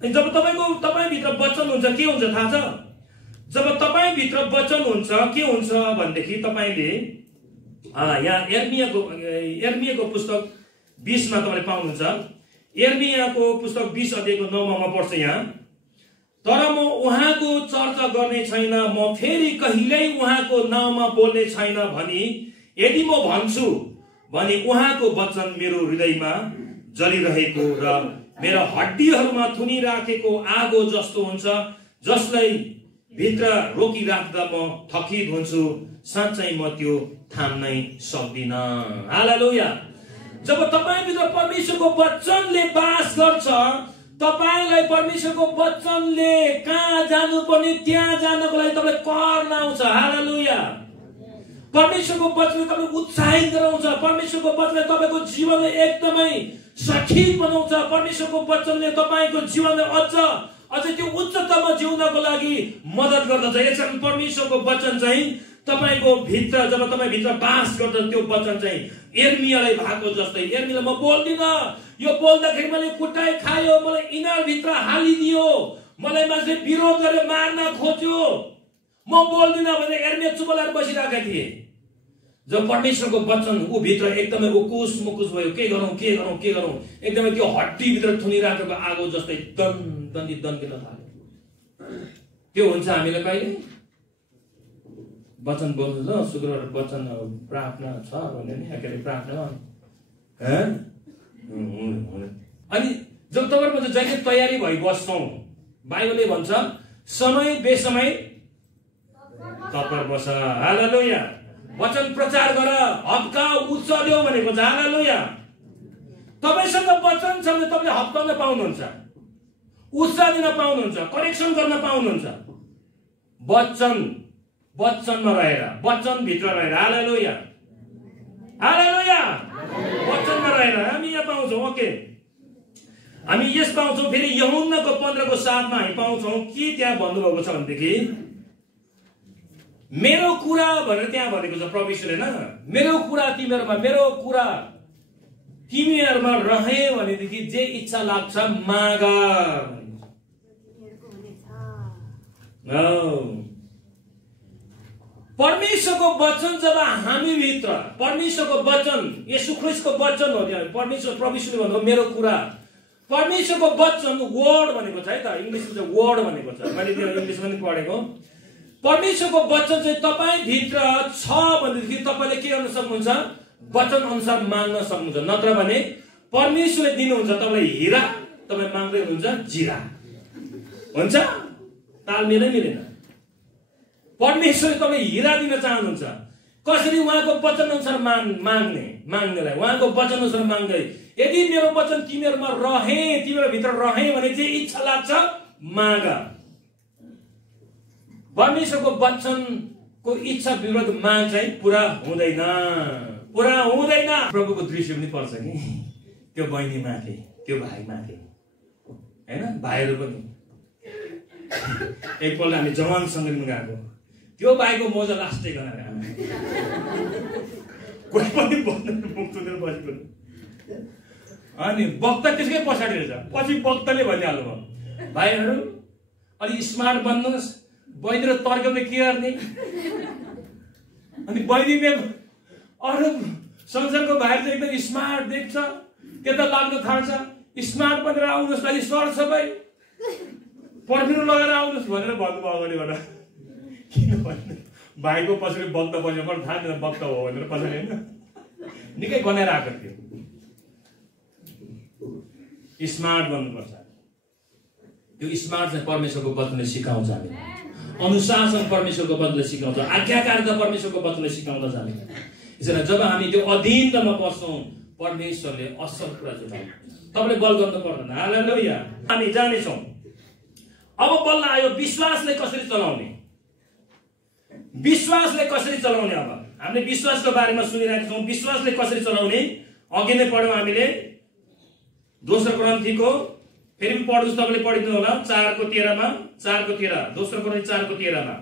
अनि जब तपाईभित्र वचन हुन्छ के हुन्छ थाहा छ? जब तपाईभित्र वचन हुन्छ के हुन्छ भनेदेखि तपाईले यहाँ यर्मियाको पुस्तक 20 मा तपाईले पाउनुहुन्छ। यर्मियाको पुस्तक 20 अध्यायको 9 मा म पढ्छु यहाँ। तर म उहाँको चर्चा गर्ने छैन, म फेरि कहिल्यै उहाँको नाउँमा बोल्ने छैन भनी यदि म भन्छु भने उहाँको वचन मेरो हृदयमा जलिरहेको र मेरो हड्डीहरूमा थुनिराखेको आगो जस्तो हुन्छ, जसलाई भित्र रोकिराख्दा म थकित हुन्छु, साँच्चै म त्यो थाम्नै सक्दिन। हालेलुया। जब तपाईभित्र परमेश्वरको वचनले बास गर्छ, तपाईलाई परमेश्वरको वचनले कहाँ जानुपर्ने त्यहाँ जानको लागि तपाईलाई कर आउँछ। हालेलुया। परमेश्वरको वचनले तपाईलाई उत्साहित गराउँछ। परमेश्वरको वचनले तपाईको जीवनलाई एकदमै सठिक बनाउँछ। परमेश्वरको वचनले तपाईको जीवनलाई अझ त्यो उच्चतम जिउनको लागि मद्दत गर्दछ। यसकारण परमेश्वरको वचन चाहिँ तपाईको भित्र, जब तपाई भित्र बास गर्छ, त्यो वचन चाहिँ यर्मियालाई भएको जस्तै, यर्मियाले म बोल्दिन, यो बोल्दाखेरि मैले कुटाइ खायो, मलाई इनार भित्र हालिदियो, मलाई मान्छे विरोध गरेर मार्न खोज्यो, म बोल्दिन भने यर्मिया चुप लागेर बसिरहेका थिए। जब परमेश्वरको वचन ऊ भित्र एकदमै उकुस मुकुस भयो, के गरौँ एकदमै त्यो हड्डी भित्र थुनिराखेको आगो जस्तै दन्किन थाल्यो। त्यो हुन्छ हामीलाई कहिले वचन बोल्नु ल, शुक्रबार वचन प्रार्थना छ भने नि के प्रार्थना अनि जब तपाईहरुको जहिले तयारी भई बस्छौं, बाइबलले भन्छ समय बेसमय तत्पर बस। हालेलुया। वचन प्रचार गर, हप्काउ, उच्चाल्यो भनेको छ। हालेलुया। तपाईसँग वचन छ भने तपाईले हप्काउन पाउनुहुन्छ, उच्चाल्न पाउनुहुन्छ, करेक्सन गर्न पाउनुहुन्छ। वचनमा रहेर, वचन भित्र रहेर। हालेलुया। हालेलुया। वचनमा रहेर हामी यहाँ पाउँछौँ। ओके, हामी यस पाउँछौँ। फेरि यूहन्नाको 15:7 मा हामी पाउँछौँ कि त्यहाँ भन्नुभएको छ भनेदेखि मेरो कुरा भनेर त्यहाँ भनेको छ प्रभुले, हैन? मेरो कुरा तिमीहरुमा रहे भनेदेखि जे इच्छा लाग्छ माग। परमेश्वरको वचन जब हामी भित्र, परमेश्वरको वचन येशू ख्रीष्टको वचन हो। त्यहाँ परमेश्वर प्रभुले भन्नु मेरो कुरा, परमेश्वरको वचन वर्ड भनेको छ है त, इंग्लिशमा चाहिँ वर्ड भनेको छ। मैले त्यो इंग्लिशमा पनि पढेको। परमेश्वरको वचन चाहिँ तपाई भित्र छ भनेदेखि तपाईले के गर्न सक्नुहुन्छ? वचन अनुसार माग्न सक्नुहुन्छ। नत्र भने परमेश्वरले दिनुहुन्छ तपाईलाई हीरा, तपाई माग्दै हुनुहुन्छ जीरा। हुन्छ? तालमेलै मिलेन। परमेश्वरले तपाईलाई हीरा दिन चाहनुहुन्छ। कसरी? उहाँको वचन अनुसार माग्नेलाई उहाँको वचन अनुसार माग्दै, यदि मेरो वचन तिमीहरुमा रहे, तिमीहरु भित्र रहे भने जे इच्छा लाग्छ माग। परमेश्वरको वचनको इच्छा विरोध माग चाहिँ पूरा हुँदैन। प्रभुको दृश्य पनि पर्छ कि त्यो बहिनी माथि, त्यो भाइ माथि, हैन? भाइहरु पनि एकपल्ट हामी जवान सङ्गीतमा गएको, त्यो भाइको मोजा लास्टै गनाएर कोही पनि मुक्तुदेर बसेको। अनि वक्ता त्यसकै पछाडि रहेछ। पछि वक्ताले भनिहाल्नु भाइहरु अलि स्मार्ट बन्नुहोस्, बहिनी र तर्काउने के गर्ने? अनि बहिनीले अरू संसारको भाइ चाहिँ एकदम स्मार्ट देख्छ, त्यता लाग्न थाल्छ, स्मार्ट बनेर आउनुहोस् अलि सर सबै पर्फ्युम लगाएर आउनुहोस् भनेर भन्नुभयो अगाडिबाट। किनभने भाइको पछाडि वक्ता बन्यो, मलाई थाहा थिएन वक्ता हो भनेर पछाडि, होइन? निकै गनाएर आएको थियो। स्मार्ट बन्नुपर्छ। त्यो स्मार्ट चाहिँ परमेश्वरको वचनले सिकाउँछ हामीलाई। अनुशासन परमेश्वरको वचनले सिकाउँछ। आज्ञाकारिता परमेश्वरको वचनले सिकाउँदछ हामीलाई। यसैले जब हामी त्यो अधीनतामा बस्छौँ, परमेश्वरले असल कुरा जुटाउँछ। तपाईले बल गर्नु पर्दैन। हालेलुया। हामी जानेछौँ। अब बल्ल आयो विश्वासले कसरी चलाउने। विश्वासले कसरी चलाउने? अब हामीले विश्वासको बारेमा सुनिरहेका छौँ। विश्वासले कसरी चलाउने अघि नै पढ्यौँ हामीले। दोस्रो कोरिन्थीको फेरि पनि पढ्नुहोस्, तपाईले पढिदिनु होला 4:13 मा। 4:13 दोस्रो कोरिन्थी 4:13 मा।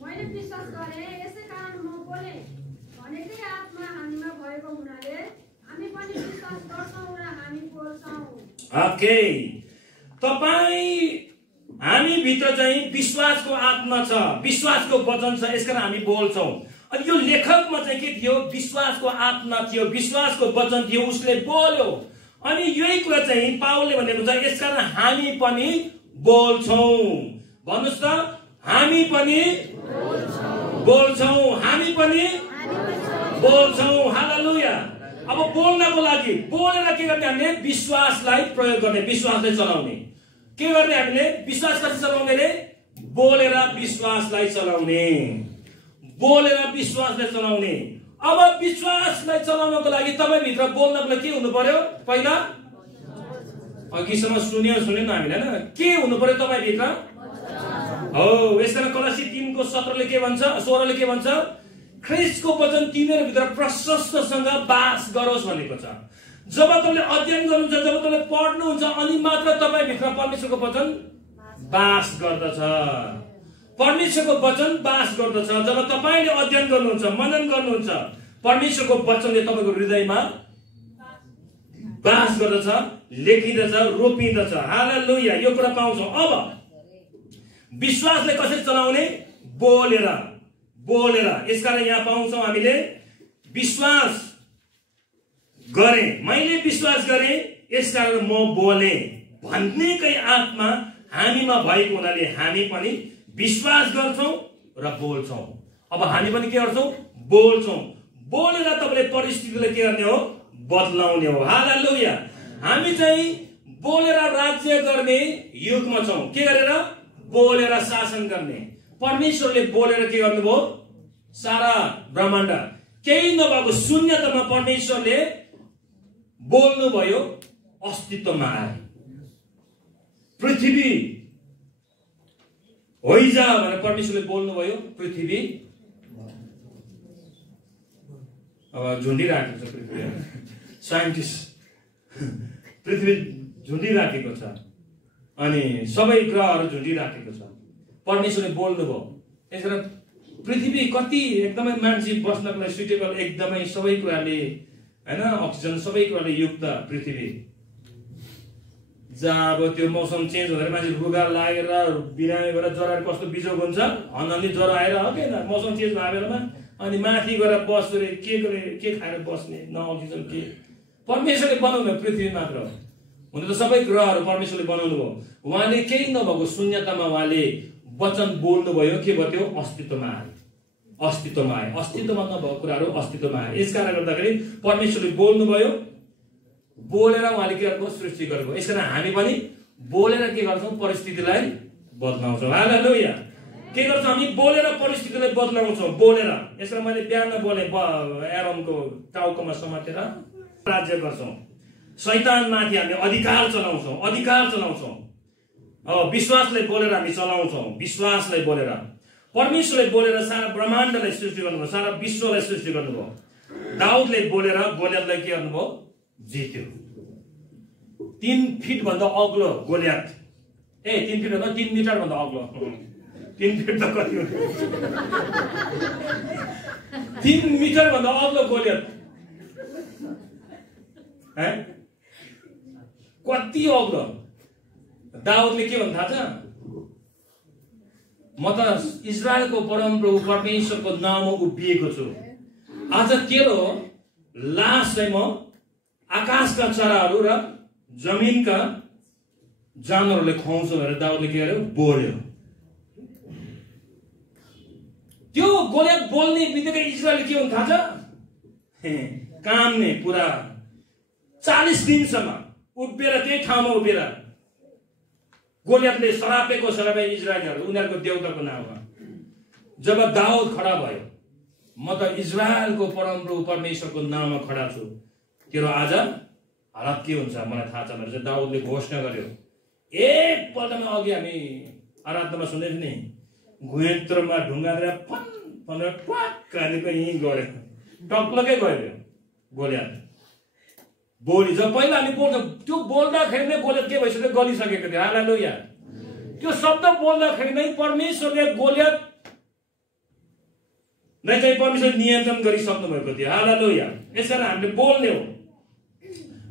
मैले विश्वास गरे, यसैकारण म बोले भनेकै आत्मा हामीमा भएको हुनाले हामी पनि विश्वास गर्छौं र हामी बोल्छौं। ओके, हामी भित्र चाहिँ विश्वासको आत्मा छ, विश्वासको वचन छ, यसकारण हामी बोल्छौं। अनि यो लेखकमा चाहिँ के थियो? विश्वासको आत्मा थियो, विश्वासको वचन थियो, उसले बोल्यो। अनि यही कुरा चाहिँ पावलले भनेको छ, यसकारण हामी पनि बोल्छौं। भन्नुस् त, हामी पनि बोल्छौं। हामी पनि बोल्छौं। हालेलुया। अब बोल्नको लागि बोलेर के गर्ने? हामीले विश्वासलाई प्रयोग गर्ने, विश्वासलाई चलाउने। के गर्ने हामीले? विश्वास कसरी चलाउने रे? बोलेर विश्वासलाई चलाउने। बोलेर विश्वासलाई चलाउने। अब विश्वासलाई चलाउनको लागि तपाईँ भित्र बोल्नको लागि के हुनु पर्यो? पहिला अघिसम्म सुन्यो न हामीले, हैन? के हुनु पर्यो तपाईँ भित्र? हो यसकारण कलसी 3:17 के भन्छ 16 के भन्छ ख्रीष्टको वचन तिमीहरू भित्र प्रशस्तसँग बास गरोस् भनेको छ। जब तपाईले अध्ययन गर्नुहुन्छ जब तपाईले पढ्नुहुन्छ अनि मात्र तपाईँ भित्र परमेश्वरको वचन बास गर्दछ। परमेश्वरको वचन बास गर्दछ। जब तपाईले अध्ययन गर्नुहुन्छ मनन गर्नुहुन्छ परमेश्वरको वचनले तपाईको हृदयमा बास गर्दछ, लेखिदछ, रोपिदछ। हालेलुया। यो कुरा पाउँछौं। अब विश्वासले कसरी चलाउने? बोलेर बोलेर। यसकारण यहाँ पाउँछौं हामीले विश्वास गरे, मैले विश्वास गरे यसकारण म बोले भन्नेकै आत्मा हामीमा भएको हुनाले हामी पनि विश्वास गर्छौं र बोल्छौं। अब हामी पनि के गर्छौं? बोल्छौं। बोलेर तपाईले परिस्थितिलाई के गर्ने हो? बदलाउने हो। हालेलुया। हामी चाहिँ बोलेर राज्य गर्ने युगमा छौं। के गरेर? बोलेर शासन गर्ने। परमेश्वरले बोलेर के गर्नुभयो? सारा ब्रह्माण्ड केही नभएको शून्यतामा परमेश्वरले बोल्नुभयो, अस्तित्वमा आए। पृथ्वी होइजा भनेर परमेश्वरले बोल्नुभयो, पृथ्वी अब झुन्डिराखेको छ। पृथ्वी साइन्टिस्ट पृथ्वी झुन्डिराखेको छ अनि सबै ग्रहहरू झुन्डिराखेको छ। परमेश्वरले बोल्नुभयो। यसरी पृथ्वी कति एकदमै मान्छे बस्नको लागि सुटेबल, एकदमै सबै कुराले हैन, अक्सिजन सबै कुराले युक्त पृथ्वी। जब त्यो मौसम चेन्ज भएर मान्छे रुगा लागेर बिरामी भएर ज्वरो कस्तो बिजोग हुन्छ, हनहनी ज्वरो आएर हो के मौसम चेन्ज भएको बेलामा अनि माथि गएर बस्दै के खाएर बस्ने, न अक्सिजन के। परमेश्वरले बनाउनु पृथ्वी मात्र हुन त सबै ग्रहहरू परमेश्वरले बनाउनु भयो। उहाँले केही नभएको शून्यतामा उहाँले वचन बोल्नुभयो। के भयो? त्यो अस्तित्वमा आयो। अस्तित्वमा आयो। अस्तित्वमा नभएको कुराहरू अस्तित्वमा आयो। यसकारण गर्दाखेरि परमेश्वरले बोल्नुभयो, बोलेर उहाँले के गर्नुभयो? सृष्टि गर्नुभयो। यसकारण हामी पनि बोलेर के गर्छौं? परिस्थितिलाई बदलाउँछौं। हालेलुया। के गर्छौं? हामी बोलेर परिस्थितिलाई बदलाउँछौं। बोलेर। यसकारण मैले बिहान बोले एरोनको टाउकोमा समातेर राज्य गर्छौं। शैतानमाथि हामी अधिकार चलाउँछौं। अधिकार चलाउँछौं। विश्वासलाई बोलेर हामी चलाउँछौं। विश्वासलाई बोलेर परमेश्वरले बोलेर सारा ब्रह्माण्डलाई सृष्टि गर्नुभयो, सारा विश्वलाई सृष्टि गर्नुभयो। दाउदले बोलेर गोलियतलाई के गर्नुभयो? जित्यो। 3 फिट भन्दा अग्लो गोलियत। 3 फिट भन्दा 3 मिटर भन्दा अग्लो। 3 फिट त कति हो? 3 मिटर भन्दा अग्लो गोलियत। कति अग्लो। दाउदले के भन्छ थाहा छ? म त इजरायलको परमप्रभु परमेश्वरको नाममा उभिएको छु। आज तेरो लास चाहिँ म आकाशका चराहरू र जमिनका जानवरले खुवाउँछु भनेर दाउदले के गर्यो? बोल्यो। त्यो गोलियत बोल्ने बित्तिकै इजरायलले के हुन्छ थाहा छ? काम्ने पुरा 40 दिनसम्म उभिएर त्यही ठाउँमा उभिएर गोलियतले सरापेको इजरायलीहरू उनीहरूको देवताको नाममा। जब दाउद खडा भयो, म त इजरायलको परमप्रभु परमेश्वरको नाममा खडा छु, तेरो आज हालत के हुन्छ मलाई थाहा छ भनेर दाउदले घोषणा गर्यो। एकपल्टमा अघि हामी आराधनामा सुनेको नि, घुँयत्रमा ढुङ्गा दिएर फन भनेर ट्वाक्क हालेको यहीँ गयो, टक्लकै गयो गोलियत। बोली जब पहिला हामी बोल्छौँ, त्यो बोल्दाखेरि नै गोलियत के भइसक्यो? गलिसकेको थियो। हालेलुया। त्यो शब्द बोल्दाखेरि नै परमेश्वरले गोलियत नै चाहिँ परमेश्वरले नियन्त्रण गरिसक्नु भएको थियो। हालेलुया। यसकारण हामीले बोल्ने हो।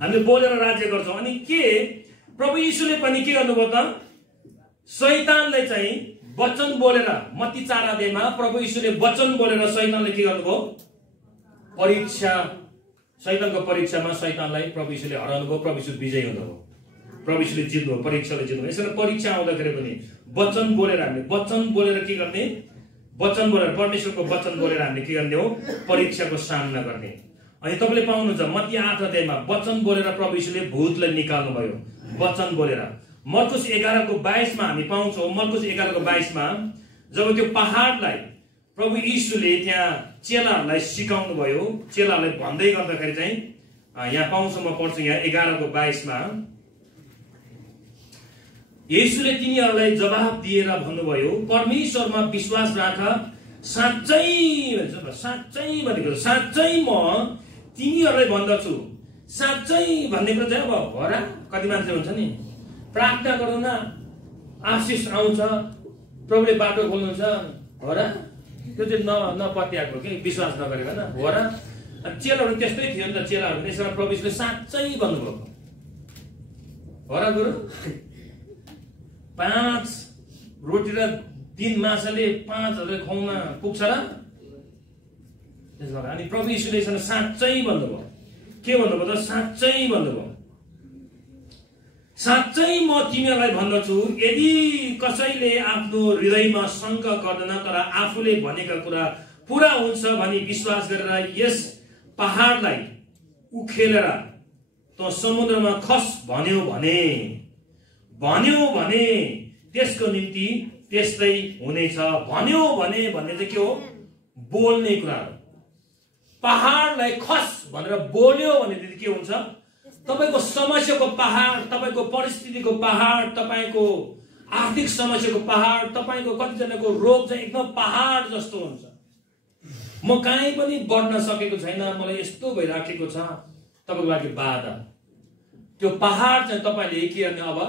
हामीले बोलेर राज्य गर्छौँ। अनि के प्रभु यीशुले पनि के गर्नुभयो त? शैतानलाई चाहिँ वचन बोलेर, मत्ती 4 अध्यायमा प्रभु यीशुले वचन बोलेर शैतानले के गर्नुभयो? परीक्षा, शैतानको परीक्षामा शैतानलाई प्रभु यीशुले हराउनु भयो। प्रभु यीशु विजयी हुनुभयो। प्रभु यीशुले जित्नुभयो, परीक्षाले जित्नुभयो। यसरी परीक्षा आउँदाखेरि पनि वचन बोलेर हामीले, वचन बोलेर के गर्ने? वचन बोलेर, परमेश्वरको वचन बोलेर हामीले के गर्ने हो? परीक्षाको सामना गर्ने। अनि तपाईँले पाउनुहुन्छ मत्ती 8 अध्यायमा वचन बोलेर प्रभु यीशुले भूतलाई निकाल्नु भयो। वचन बोलेर। मर्कुस 11:22 मा हामी पाउँछौँ। मर्कुस 11:22 मा जब त्यो पहाडलाई प्रभु यीशुले त्यहाँ चेलाहरूलाई सिकाउनु भयो, चेलाहरूलाई भन्दै गर्दाखेरि चाहिँ यहाँ पाउँछौँ, म पढ्छु यहाँ 11:22 मा। येशूले तिनीहरूलाई जवाफ दिएर भन्नुभयो, परमेश्वरमा विश्वास राख, साँच्चै भन्छ, साँच्चै भनेको साँच्चै म तिमीहरूलाई भन्दछु। साँच्चै भन्ने कुरा चाहिँ अब हो र, कति मान्छे हुन्छ नि प्रार्थना गर्नु न आशिष आउँछ, प्रभुले बाटो खोल्नुहुन्छ हो र, त्यो चाहिँ नपत्याएको के विश्वास नगरेको न हो र। चेलाहरू त्यस्तै थियो नि त, चेलाहरू त्यसमा प्रभुले साँच्चै भन्नुभएको हो र गुरु। 5 रोटी र 3 माछाले 5,000 खुवाउन पुग्छ र? अनि प्रभु यीशुले साँच्चै भन्नुभयो। के भन्नुभयो त? साँच्चै भन्नुभयो। साँच्चै म तिमीहरूलाई भन्दछु, यदि कसैले आफ्नो हृदयमा शङ्का गर्दैन तर आफूले भनेका कुरा पूरा हुन्छ भनी विश्वास गरेर यस पहाडलाई उखेलेर त समुद्रमा खस भन्यो भने त्यसको निम्ति त्यस्तै हुनेछ। भन्यो भने भन्ने चाहिँ के हो? बोल्ने कुरा हो। पहाडलाई खस भनेर बोल्यो भने के हुन्छ? तपाईको समस्याको पहाड, तपाईको परिस्थितिको पहाड, तपाईको आर्थिक समस्याको पहाड, तपाईको कतिजनाको रोग चाहिँ एकदम पहाड जस्तो हुन्छ। म कहीँ पनि बढ्न सकेको छैन, मलाई यस्तो भइराखेको छ, तपाईको लागि बाधा। त्यो पहाड चाहिँ तपाईले के गर्ने? अब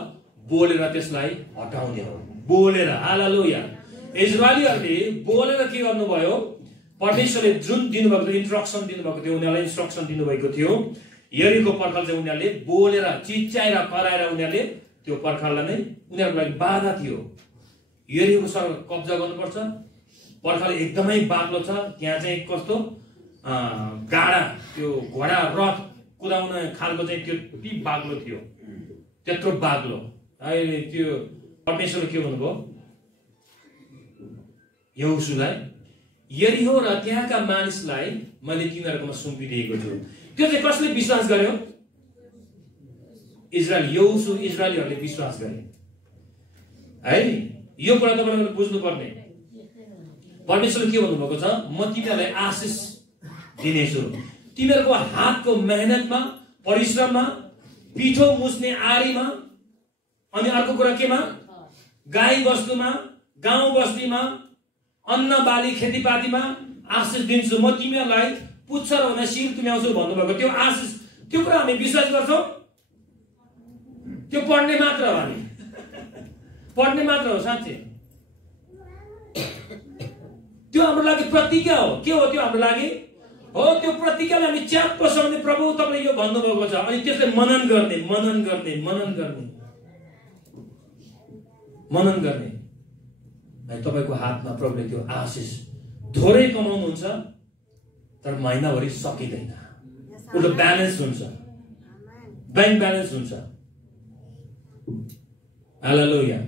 बोलेर त्यसलाई हटाउने हो। बोलेर, हालेलुया। इजरायलीहरूले बोलेर के गर्नुभयो? परमेश्वरले जुन दिनुभएको थियो, इन्स्ट्रक्सन दिनुभएको थियो, उनीहरूलाई इन्स्ट्रक्सन दिनुभएको थियो, यरीको पर्खाल चाहिँ उनीहरूले बोलेर चिच्याएर कराएर उनीहरूले त्यो पर्खाललाई नै उनीहरूको लागि बाधा थियो। यरीको सर कब्जा गर्नुपर्छ, पर्खाल एकदमै बाक्लो छ, त्यहाँ चाहिँ कस्तो गाडा, त्यो घोडा रथ कुदाउने खालको चाहिँ त्यो ती बाक्लो थियो, त्यत्रो बाक्लो। अहिले त्यो परमेश्वरले के भन्नुभयो यहोशूलाई? यरीहो र त्यहाँका मानिसलाई मैले तिमीहरूकोमा सुम्पिदिएको छु। त्यो चाहिँ कसले विश्वास गर्यो? इजरायल, यहोशू इजरायलीहरूले विश्वास गरे है। यो कुरा तपाईले बुझ्नुपर्ने। परमेश्वरले के भन्नुभएको छ? म तिमीहरूलाई आशिष दिनेछु, तिमीहरूको हातको मेहनतमा, परिश्रममा, पिठो मुस्ने आरीमा, अनि अर्को कुरा केमा? गाई बस्तुमा, गाउँ बस्तीमा, अन्न बाली खेतीपातीमा आशिष दिन्छु। म तिमीहरूलाई पुच्छर हुन शिर तुल्याउँछु भन्नुभएको त्यो आशिष, त्यो कुरा हामी विश्वास गर्छौँ? त्यो पढ्ने मात्र हो, हामी पढ्ने मात्र हो साँच्चै। त्यो हाम्रो लागि प्रतिज्ञा हो। के हो त्यो हाम्रो लागि? हो, त्यो प्रतिज्ञालाई हामी च्याप्प सम्झ्ने, प्रभु तपाईँले यो भन्नुभएको छ, अनि त्यसलाई मनन गर्ने, मनन गर्ने, मनन गर्ने, मनन गर्ने। तपाईको हातमा प्रभुले त्यो आशिष थोरै कमाउनुहुन्छ तर महिनाभरि सकिँदैन, उल्टो ब्यालेन्स हुन्छ, ब्याङ्क ब्यालेन्स हुन्छ। हालेलुया।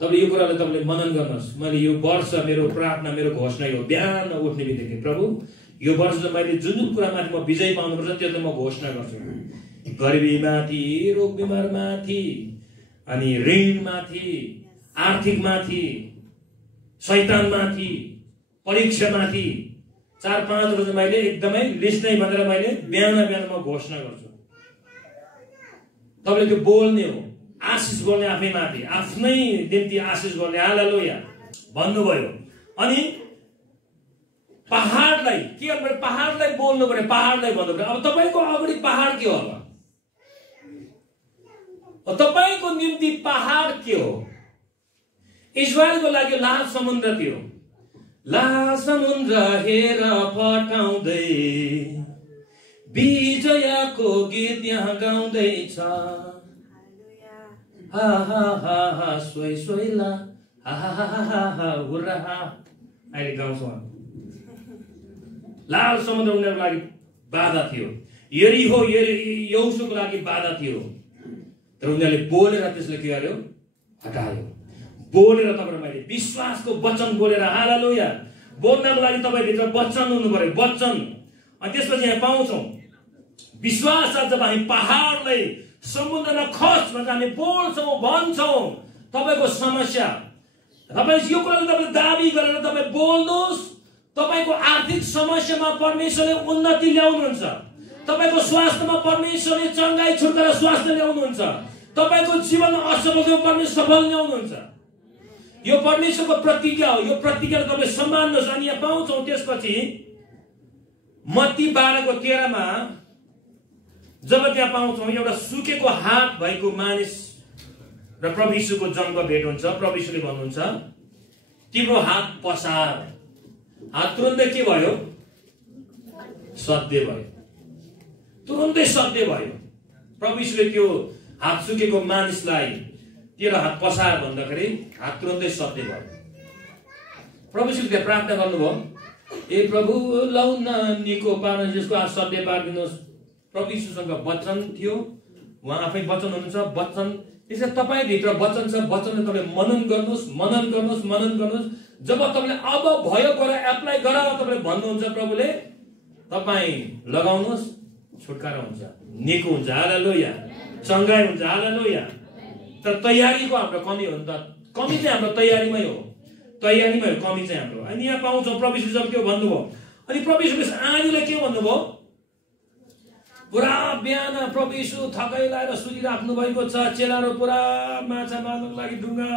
तपाईले यो कुरालाई तपाईले मनन गर्नुहोस्। मैले यो वर्ष मेरो प्रार्थना, मेरो घोषणा यो बिहान उठ्ने बित्तिकै, प्रभु यो वर्ष मैले जुन जुन कुरामाथि म विजय पाउनुपर्छ त्यो चाहिँ म घोषणा गर्छु। गरिबीमाथि, रोग बिमारमाथि, अनि ऋणमाथि, आर्थिकमाथि, शैतानमाथि, परीक्षामाथि, 4-5 रोज मैले एकदमै लिस्ट नै भनेर मैले बिहान बिहान म घोषणा गर्छु। तपाईले त्यो बोल्ने हो, आशिष गर्ने आफै माथि, आफ्नै निम्ति आशिष गर्ने। हालेलुया भन्नुभयो। अनि पहाडलाई के गर्नु? पहाडलाई बोल्नु पर्यो, पहाडलाई भन्नु पर्यो। अब तपाईको अगाडि पहाड के हो? अब तपाईको निम्ति पहाड के हो? इजरायलको लागि लाल समुद्र थियो। लाल समुद्र हेर पठाउँदै विजयको गीत यहाँ गाउँदैछ। हा हा हा हा सोइ सोइला, हा हा हा हा हा हुर्रा हा। अहिले गाउँछौँ। लाल समुद्र उनीहरूको लागि बाधा थियो। यरीहो, यहोशूको लागि बाधा थियो। तर उनीहरूले बोलेर त्यसले के गर्यो? हटायो। बोलेर तपाईँ मैले विश्वासको वचन बोलेर, हालेलुया, बोल्नको लागि तपाईभित्र वचन हुनु पर्यो, वचन। अनि त्यसपछि यहाँ पाउँछौँ विश्वास। जब हामी पहाडलाई समुद्रमा खस भनेर हामी बोल्छौँ, भन्छौँ तपाईँको समस्या, तपाईँ यो कुरा तपाईँले दाबी गरेर तपाईँ बोल्नुहोस्। तपाईँको आर्थिक समस्यामा परमेश्वरले उन्नति ल्याउनुहुन्छ। तपाईँको स्वास्थ्यमा परमेश्वरले चङ्गाई छुटकारा स्वास्थ्य ल्याउनुहुन्छ। तपाईको जीवनमा असफल थियो परमेश्वर सफल ल्याउनुहुन्छ। यो परमेश्वरको प्रतिज्ञा हो। यो प्रतिज्ञालाई तपाईले सम्हाल्नुहोस्। अनि यहाँ पाउँछौँ त्यसपछि मत्ती 12:13 मा जब त्यहाँ पाउँछौँ एउटा सुकेको हात भएको मानिस र प्रभु यीशुको जन्मको भेट हुन्छ। प्रभु यीशुले भन्नुहुन्छ तिम्रो हात पसार। हात तुरुन्तै के भयो? सत्य भयो। तुरुन्तै सत्य भयो। प्रभु यीशुले त्यो हात सुकेको मानिसलाई तेरो हात पसार भन्दाखेरि हात तुरुन्तै सत्य भयो। प्रभु यीशुले त्यहाँ प्रार्थना गर्नुभयो, ए प्रभु लौ न निको पार्नु, जसको हात सत्य पारिदिनुहोस्। प्रभु यीशुसँग वचन थियो, उहाँ आफै वचन हुनुहुन्छ। वचन त्यसै तपाईभित्र वचन छ। वचनलाई तपाईले मनन गर्नुहोस्, मनन गर्नुहोस्, मनन गर्नुहोस्। जब तपाईले अब भयो गर एप्लाई गर तपाईले भन्नुहुन्छ, प्रभुले तपाई लगाउनुहोस्, छुटकारा हुन्छ, निको हुन्छ। हालेलुया। चंगाई हुन्छ। हालेलुया। तर तयारीको हाम्रो कमी हो नि त। कमी चाहिँ हाम्रो तयारीमै हो। तयारीमै हो कमी चाहिँ हाम्रो। अनि यहाँ पाउँछौँ प्रभु यीशुले के भन्नुभयो। अनि प्रभु यीशुले आनीलाई के भन्नुभयो? पुरा बिहान प्रभु यीशु थकाइ लाएर सुतिराख्नु भएको छ। चेलाहरू पुरा माछा मार्नको लागि ढुङ्गा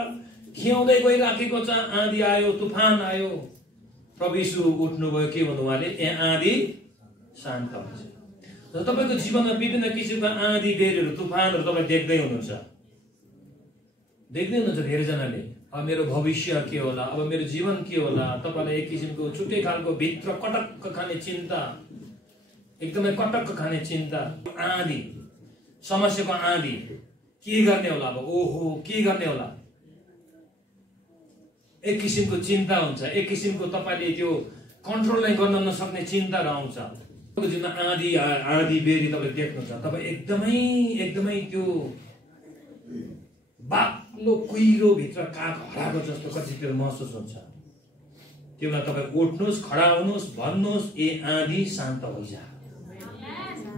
खियाउँदै गइराखेको छ। आँधी आयो, तुफान आयो। प्रभु यीशु उठ्नुभयो। के भन्नु उहाँले? यहाँ आँधी शान्त हुन्छ। र तपाईको जीवनमा विभिन्न किसिमका आँधी बेरहरू, तुफानहरू तपाईँ देख्दै हुनुहुन्छ। देख्दै हुनुहुन्छ धेरैजनाले। अब मेरो भविष्य के होला, अब मेरो जीवन के होला। तपाईलाई एक किसिमको छुट्टै खालको भित्र कटक्क खाने चिन्ता, एकदमै कटक्क खाने चिन्ता, आँधी, समस्याको आँधी। के गर्ने होला अब? ओहो के गर्ने होला? एक किसिमको चिन्ता हुन्छ। एक किसिमको तपाईले त्यो कन्ट्रोल नै गर्न नसक्ने चिन्ताहरू आउँछ। जीवनमा आँधी बेरी तपाईले देख्नुहुन्छ। तपाईँ एकदमै त्यो बाक्लो कुहिरो भित्र काग हराएको जस्तो कतितिर महसुस हुन्छ। त्यो बेला तपाईँ उठ्नुहोस्, खडा हुनुहोस्, भन्नुहोस् ए आँधी शान्त भइजा।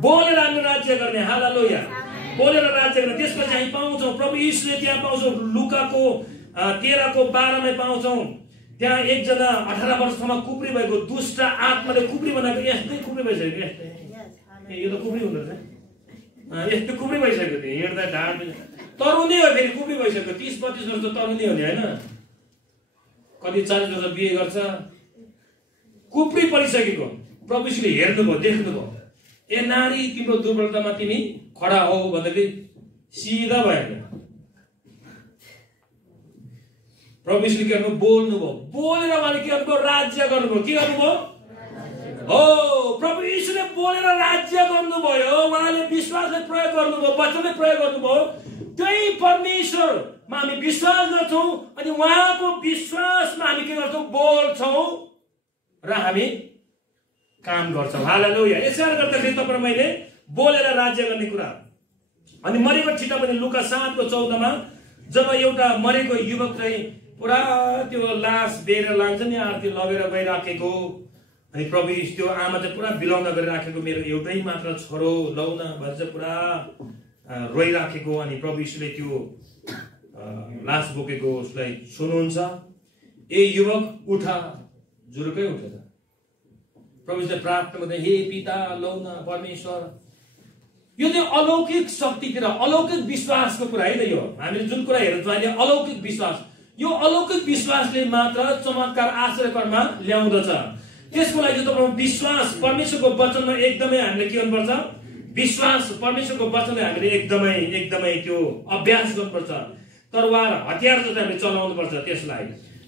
बोलेर हाम्रो राज्य गर्ने। हालेलुया। बोलेर राज्य गर्ने। त्यसपछि हामी पाउँछौँ प्रभु यीशुले त्यहाँ पाउँछौँ लुकाको 13:12 मा पाउँछौँ। त्यहाँ एकजना 18 वर्षसम्म कुप्री भएको दुष्ट आत्माले कुप्री बनाएको यस्तै कुप्री भइसक्यो। यस्तै यो त कुप्री हुँदो रहेछ। यस्तो कुप्री भइसक्यो। त्यो हिँड्दा ढाड तरुनी हो। फेरि कुप्री भइसक्यो। 30-35 वर्ष तरुनी हो नि होइन? कति 40 वर्ष बिहे गर्छ। कुप्री परिसकेको। प्रभु यीशुले हेर्नुभयो, देख्नुभयो। ए नारी तिम्रो दुर्बलतामा तिमी खडा हौ भन्दाखेरि सिधा भयो। प्रभु यीशुले के गर्नुभयो? बोल्नुभयो। बोलेर उहाँले के गर्नुभयो? राज्य गर्नुभयो। के गर्नुभयो? हो प्रभु यीशुले बोलेर राज्य गर्नुभयो। उहाँले विश्वासलाई प्रयोग गर्नुभयो, वचनलाई प्रयोग गर्नुभयो। त्यही परमेश्वरमा हामी विश्वास गर्छौँ। अनि उहाँको विश्वासमा हामी के गर्छौँ? बोल्छौँ र हामी काम गर्छौँ। हालेलुया। यसरी गर्दाखेरि तपाईँ मैले बोलेर राज्य गर्ने कुरा। अनि मरेको छिटा पनि लुका 7:14 मा जब एउटा मरेको युवक चाहिँ पुरा त्यो लास बेरेर लान्छ नि, आरती लगेर गइराखेको। अनि प्रभु त्यो आमा चाहिँ पुरा बिलाउन गरिराखेको, मेरो एउटै मात्र छोरो लौ न भन्छ, पुरा रोइराखेको। अनि प्रभु यीशुले त्यो लास बोकेको उसलाई सुन्नुहुन्छ, ए युवक उठा। जुरुकै उठेछ। प्रभुले प्रार्थना गर्दै, हे पिता लौ न परमेश्वर। यो चाहिँ अलौकिक शक्तितिर, अलौकिक विश्वासको कुरा है त। यो हामीले जुन कुरा हेर्छौँ अहिले अलौकिक विश्वास, यो अलौकिक विश्वासले मात्र चमत्कार आश्चर्यकरमा ल्याउँदछ। त्यसको लागि चाहिँ तपाईँ विश्वास परमेश्वरको वचनमा एकदमै हामीले के गर्नुपर्छ? विश्वास परमेश्वरको वचनलाई हामीले एकदमै त्यो अभ्यास गर्नुपर्छ। तरवार हतियार जस्तो हामीले चलाउनु पर्छ। त्यसलाई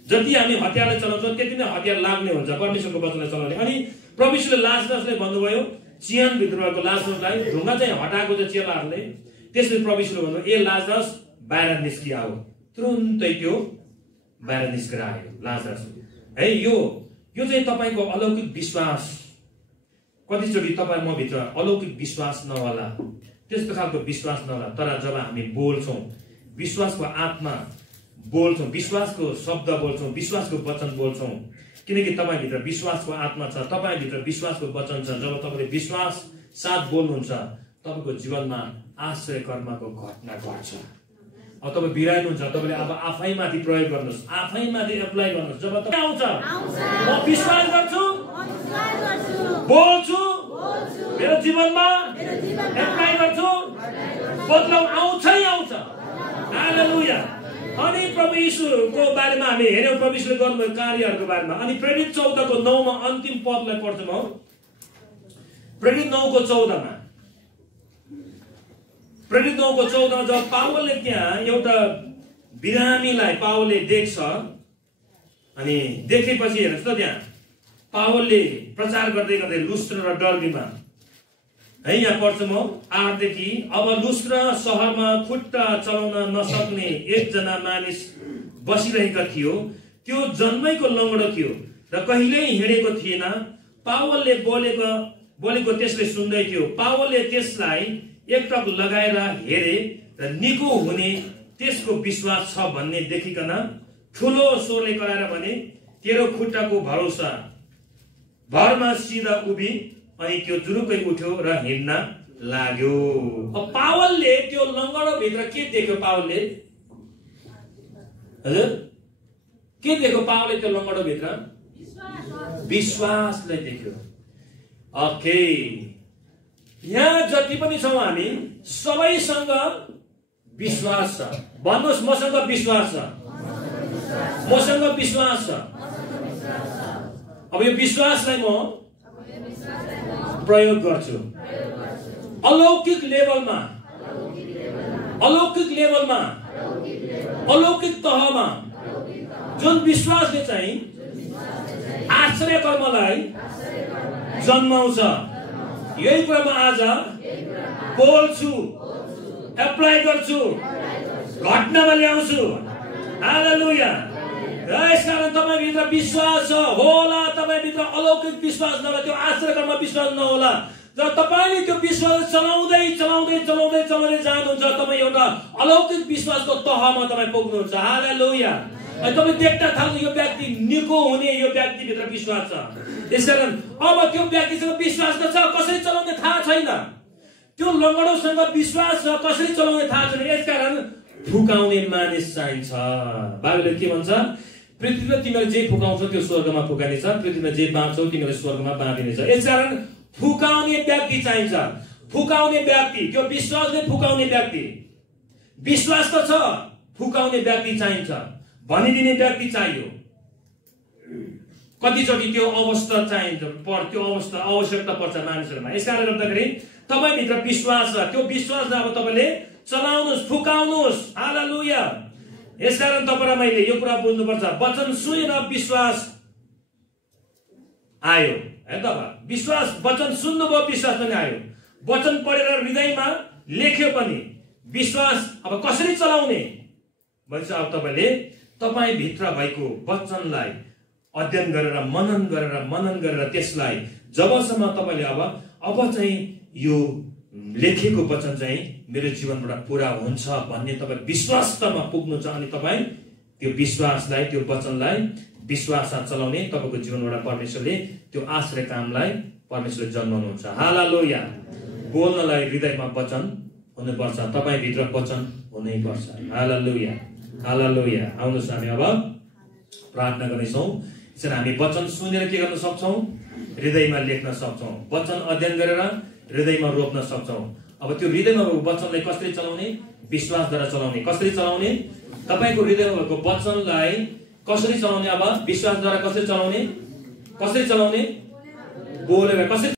जति हामी हतियारलाई चलाउँछौँ त्यति नै हतियार लाग्ने हुन्छ परमेश्वरको वचनलाई चलाउने। अनि प्रभु यीशुले लाजरसले भन्नुभयो, चिहान भित्र भएको लाजरसलाई ढुङ्गा चाहिँ हटाएको छ चेलाहरूले। त्यसले प्रभु यीशुले भन्नुभयो, ए लाजरस बाहिर निस्किआऊ। तुरुन्तै त्यो बाहिर निस्केर आयो लाजरस। है यो चाहिँ तपाईँको अलौकिक विश्वास। कतिचोटि तपाईँ म भित्र अलौकिक विश्वास नहोला, त्यस्तो खालको विश्वास नहोला। तर जब हामी बोल्छौँ, विश्वासको आत्मा बोल्छौँ, विश्वासको शब्द बोल्छौँ, विश्वासको वचन बोल्छौँ, किनकि तपाईँभित्र विश्वासको आत्मा छ, तपाईँभित्र विश्वासको वचन छ। जब तपाईँले विश्वास साथ बोल्नुहुन्छ, तपाईँको जीवनमा आश्चर्य कर्मको घटना घट्छ। अब तपाईँ बिराउनुहुन्छ, तपाईँले अब आफैमाथि प्रयोग गर्नुहोस्, आफैमाथि एप्लाई गर्नुहोस्। जब तपाईँ आउँछ, म विश्वास गर्छु, बोल्छु, मेरो जीवनमा एप्लाई गर्छु, बदलाउ आउँछै आउँछ। हालेलुया। अनि प्रभु यीशुको बारेमा हामी हेर्यौं, प्रभु यीशुले गर्नुभएको कार्यहरूको बारेमा। अनि प्रेरित 14 को 9 मा अन्तिम पदलाई पढ्छौँ म। प्रेरित 9 को 14 मा, प्रेरित 9 को 14 मा जब पावलले त्यहाँ एउटा बिरामीलाई पावलले देख्छ, अनि देखेपछि हेर्नुहोस् त त्यहाँ पावलले प्रचार गर्दै गर्दै लुस्त्र र डर्बीमा है, यहाँ पढ्छु म 8 देखि। अब लुस्त्र सहरमा खुट्टा चलाउन नसक्ने एकजना मानिस बसिरहेका थियो। त्यो जन्मैको लङ्गडो थियो र कहिल्यै हिँडेको थिएन। पावलले बोलेको त्यसले सुन्दै थियो। पावलले त्यसलाई एकटक लगाएर हेरे र निको हुने त्यसको विश्वास छ भन्ने देखिकन ठुलो स्वरले कराएर भने, तेरो खुट्टाको भरोसा भरमा सिधा उभि, अनि त्यो जुरुकै उठ्यो र हिँड्न लाग्यो। अब पावलले त्यो लङ्गडो भित्र के देख्यो? पावलले हजुर के देख्यो? पावलले त्यो लङ्गडो भित्र विश्वासलाई देख्यो। ओके, यहाँ जति पनि छौँ हामी सबैसँग विश्वास छ। भन्नुहोस्, मसँग विश्वास छ, मसँग विश्वास छ। अब यो विश्वासलाई म प्रयोग गर्छु अलौकिक लेभलमा, अलौकिक लेभलमा, अलौकिक तहमा। जुन विश्वासले चाहिँ आश्चर्य कर्मलाई जन्माउँछ। यही कुरा म आज बोल्छु, एप्लाई गर्छु, घटनामा ल्याउँछु। हालेलुया। यसकारण तपाईभित्र विश्वास छ होला, तपाईभित्र अलौकिक विश्वास नहोला, त्यो आश्चर्यकर्म विश्वास नहोला। जब तपाईले त्यो विश्वास चलाउँदै चलाउँदै चलाउँदै चलाउँदै जानुहुन्छ, तपाईँ एउटा अलौकिक विश्वासको तहमा तपाईँ पुग्नुहुन्छ। हालेलुया। अनि तपाईँ देख्न थाल्नु, यो व्यक्ति निको हुने, यो व्यक्तिभित्र विश्वास छ। यसकारण अब त्यो व्यक्तिसँग विश्वास त छ, कसरी चलाउने थाहा छैन। त्यो लङ्गडोसँग विश्वास छ, कसरी चलाउने थाहा छैन। यसकारण फुकाउने मानिस चाहिन्छ। बाइबलले के भन्छ? पृथ्वीमा तिमीले जे फुकाउँछौ त्यो स्वर्गमा फुकाइनेछ, पृथ्वीमा जे बाँच्छौ तिमीले स्वर्गमा बाँधिनेछ। यसकारण फुकाउने व्यक्ति चाहिन्छ। फुकाउने व्यक्ति, त्यो विश्वासले फुकाउने व्यक्ति। विश्वास त छ, फुकाउने व्यक्ति चाहिन्छ, भनिदिने व्यक्ति चाहियो। कतिचोटि त्यो अवस्था चाहिन्छ, त्यो अवस्था आवश्यकता पर्छ मानिसहरूमा। यसकारणले गर्दाखेरि तपाईभित्र विश्वास छ, त्यो विश्वासलाई अब तपाईले चलाउनुहोस्, फुकाउनुहोस्। हालेलुया। यसकारण तपाईँ र मैले यो कुरा बुझ्नुपर्छ। वचन सुनेर विश्वास आयो है त। विश्वास, वचन सुन्नुभयो, विश्वास पनि आयो। वचन पढेर हृदयमा लेख्यो पनि विश्वास। अब कसरी चलाउने भन्छ? अब तपाईले तपाईभित्र भएको वचनलाई अध्ययन गरेर मनन गरेर त्यसलाई जबसम्म तपाईले अब चाहिँ यो लेखेको वचन चाहिँ मेरो जीवनबाट पूरा हुन्छ भन्ने तपाईँ विश्वासमा पुग्नु छ। अनि तपाईँ त्यो विश्वासलाई, त्यो वचनलाई विश्वासमा चलाउने तपाईँको जीवनबाट परमेश्वरले त्यो आश्रय कामलाई परमेश्वरले जन्माउनुहुन्छ। हालेलुया। बोल्नलाई हृदयमा वचन हुनुपर्छ, तपाईँभित्र वचन हुनैपर्छ। हालेलुया, हालेलुया। आउनुहोस् हामी अब प्रार्थना गर्नेछौँ। यसरी हामी वचन सुनेर के गर्न सक्छौँ? हृदयमा लेख्न सक्छौँ। वचन अध्ययन गरेर हृदयमा रोप्न सक्छौँ। अब त्यो हृदयमा वचनलाई कसरी चलाउने? विश्वासद्वारा चलाउने। कसरी चलाउने? तपाईको हृदयमा भएको वचनलाई कसरी चलाउने? अब विश्वासद्वारा कसरी चलाउने? कसरी चलाउने? बोलेर। कसरी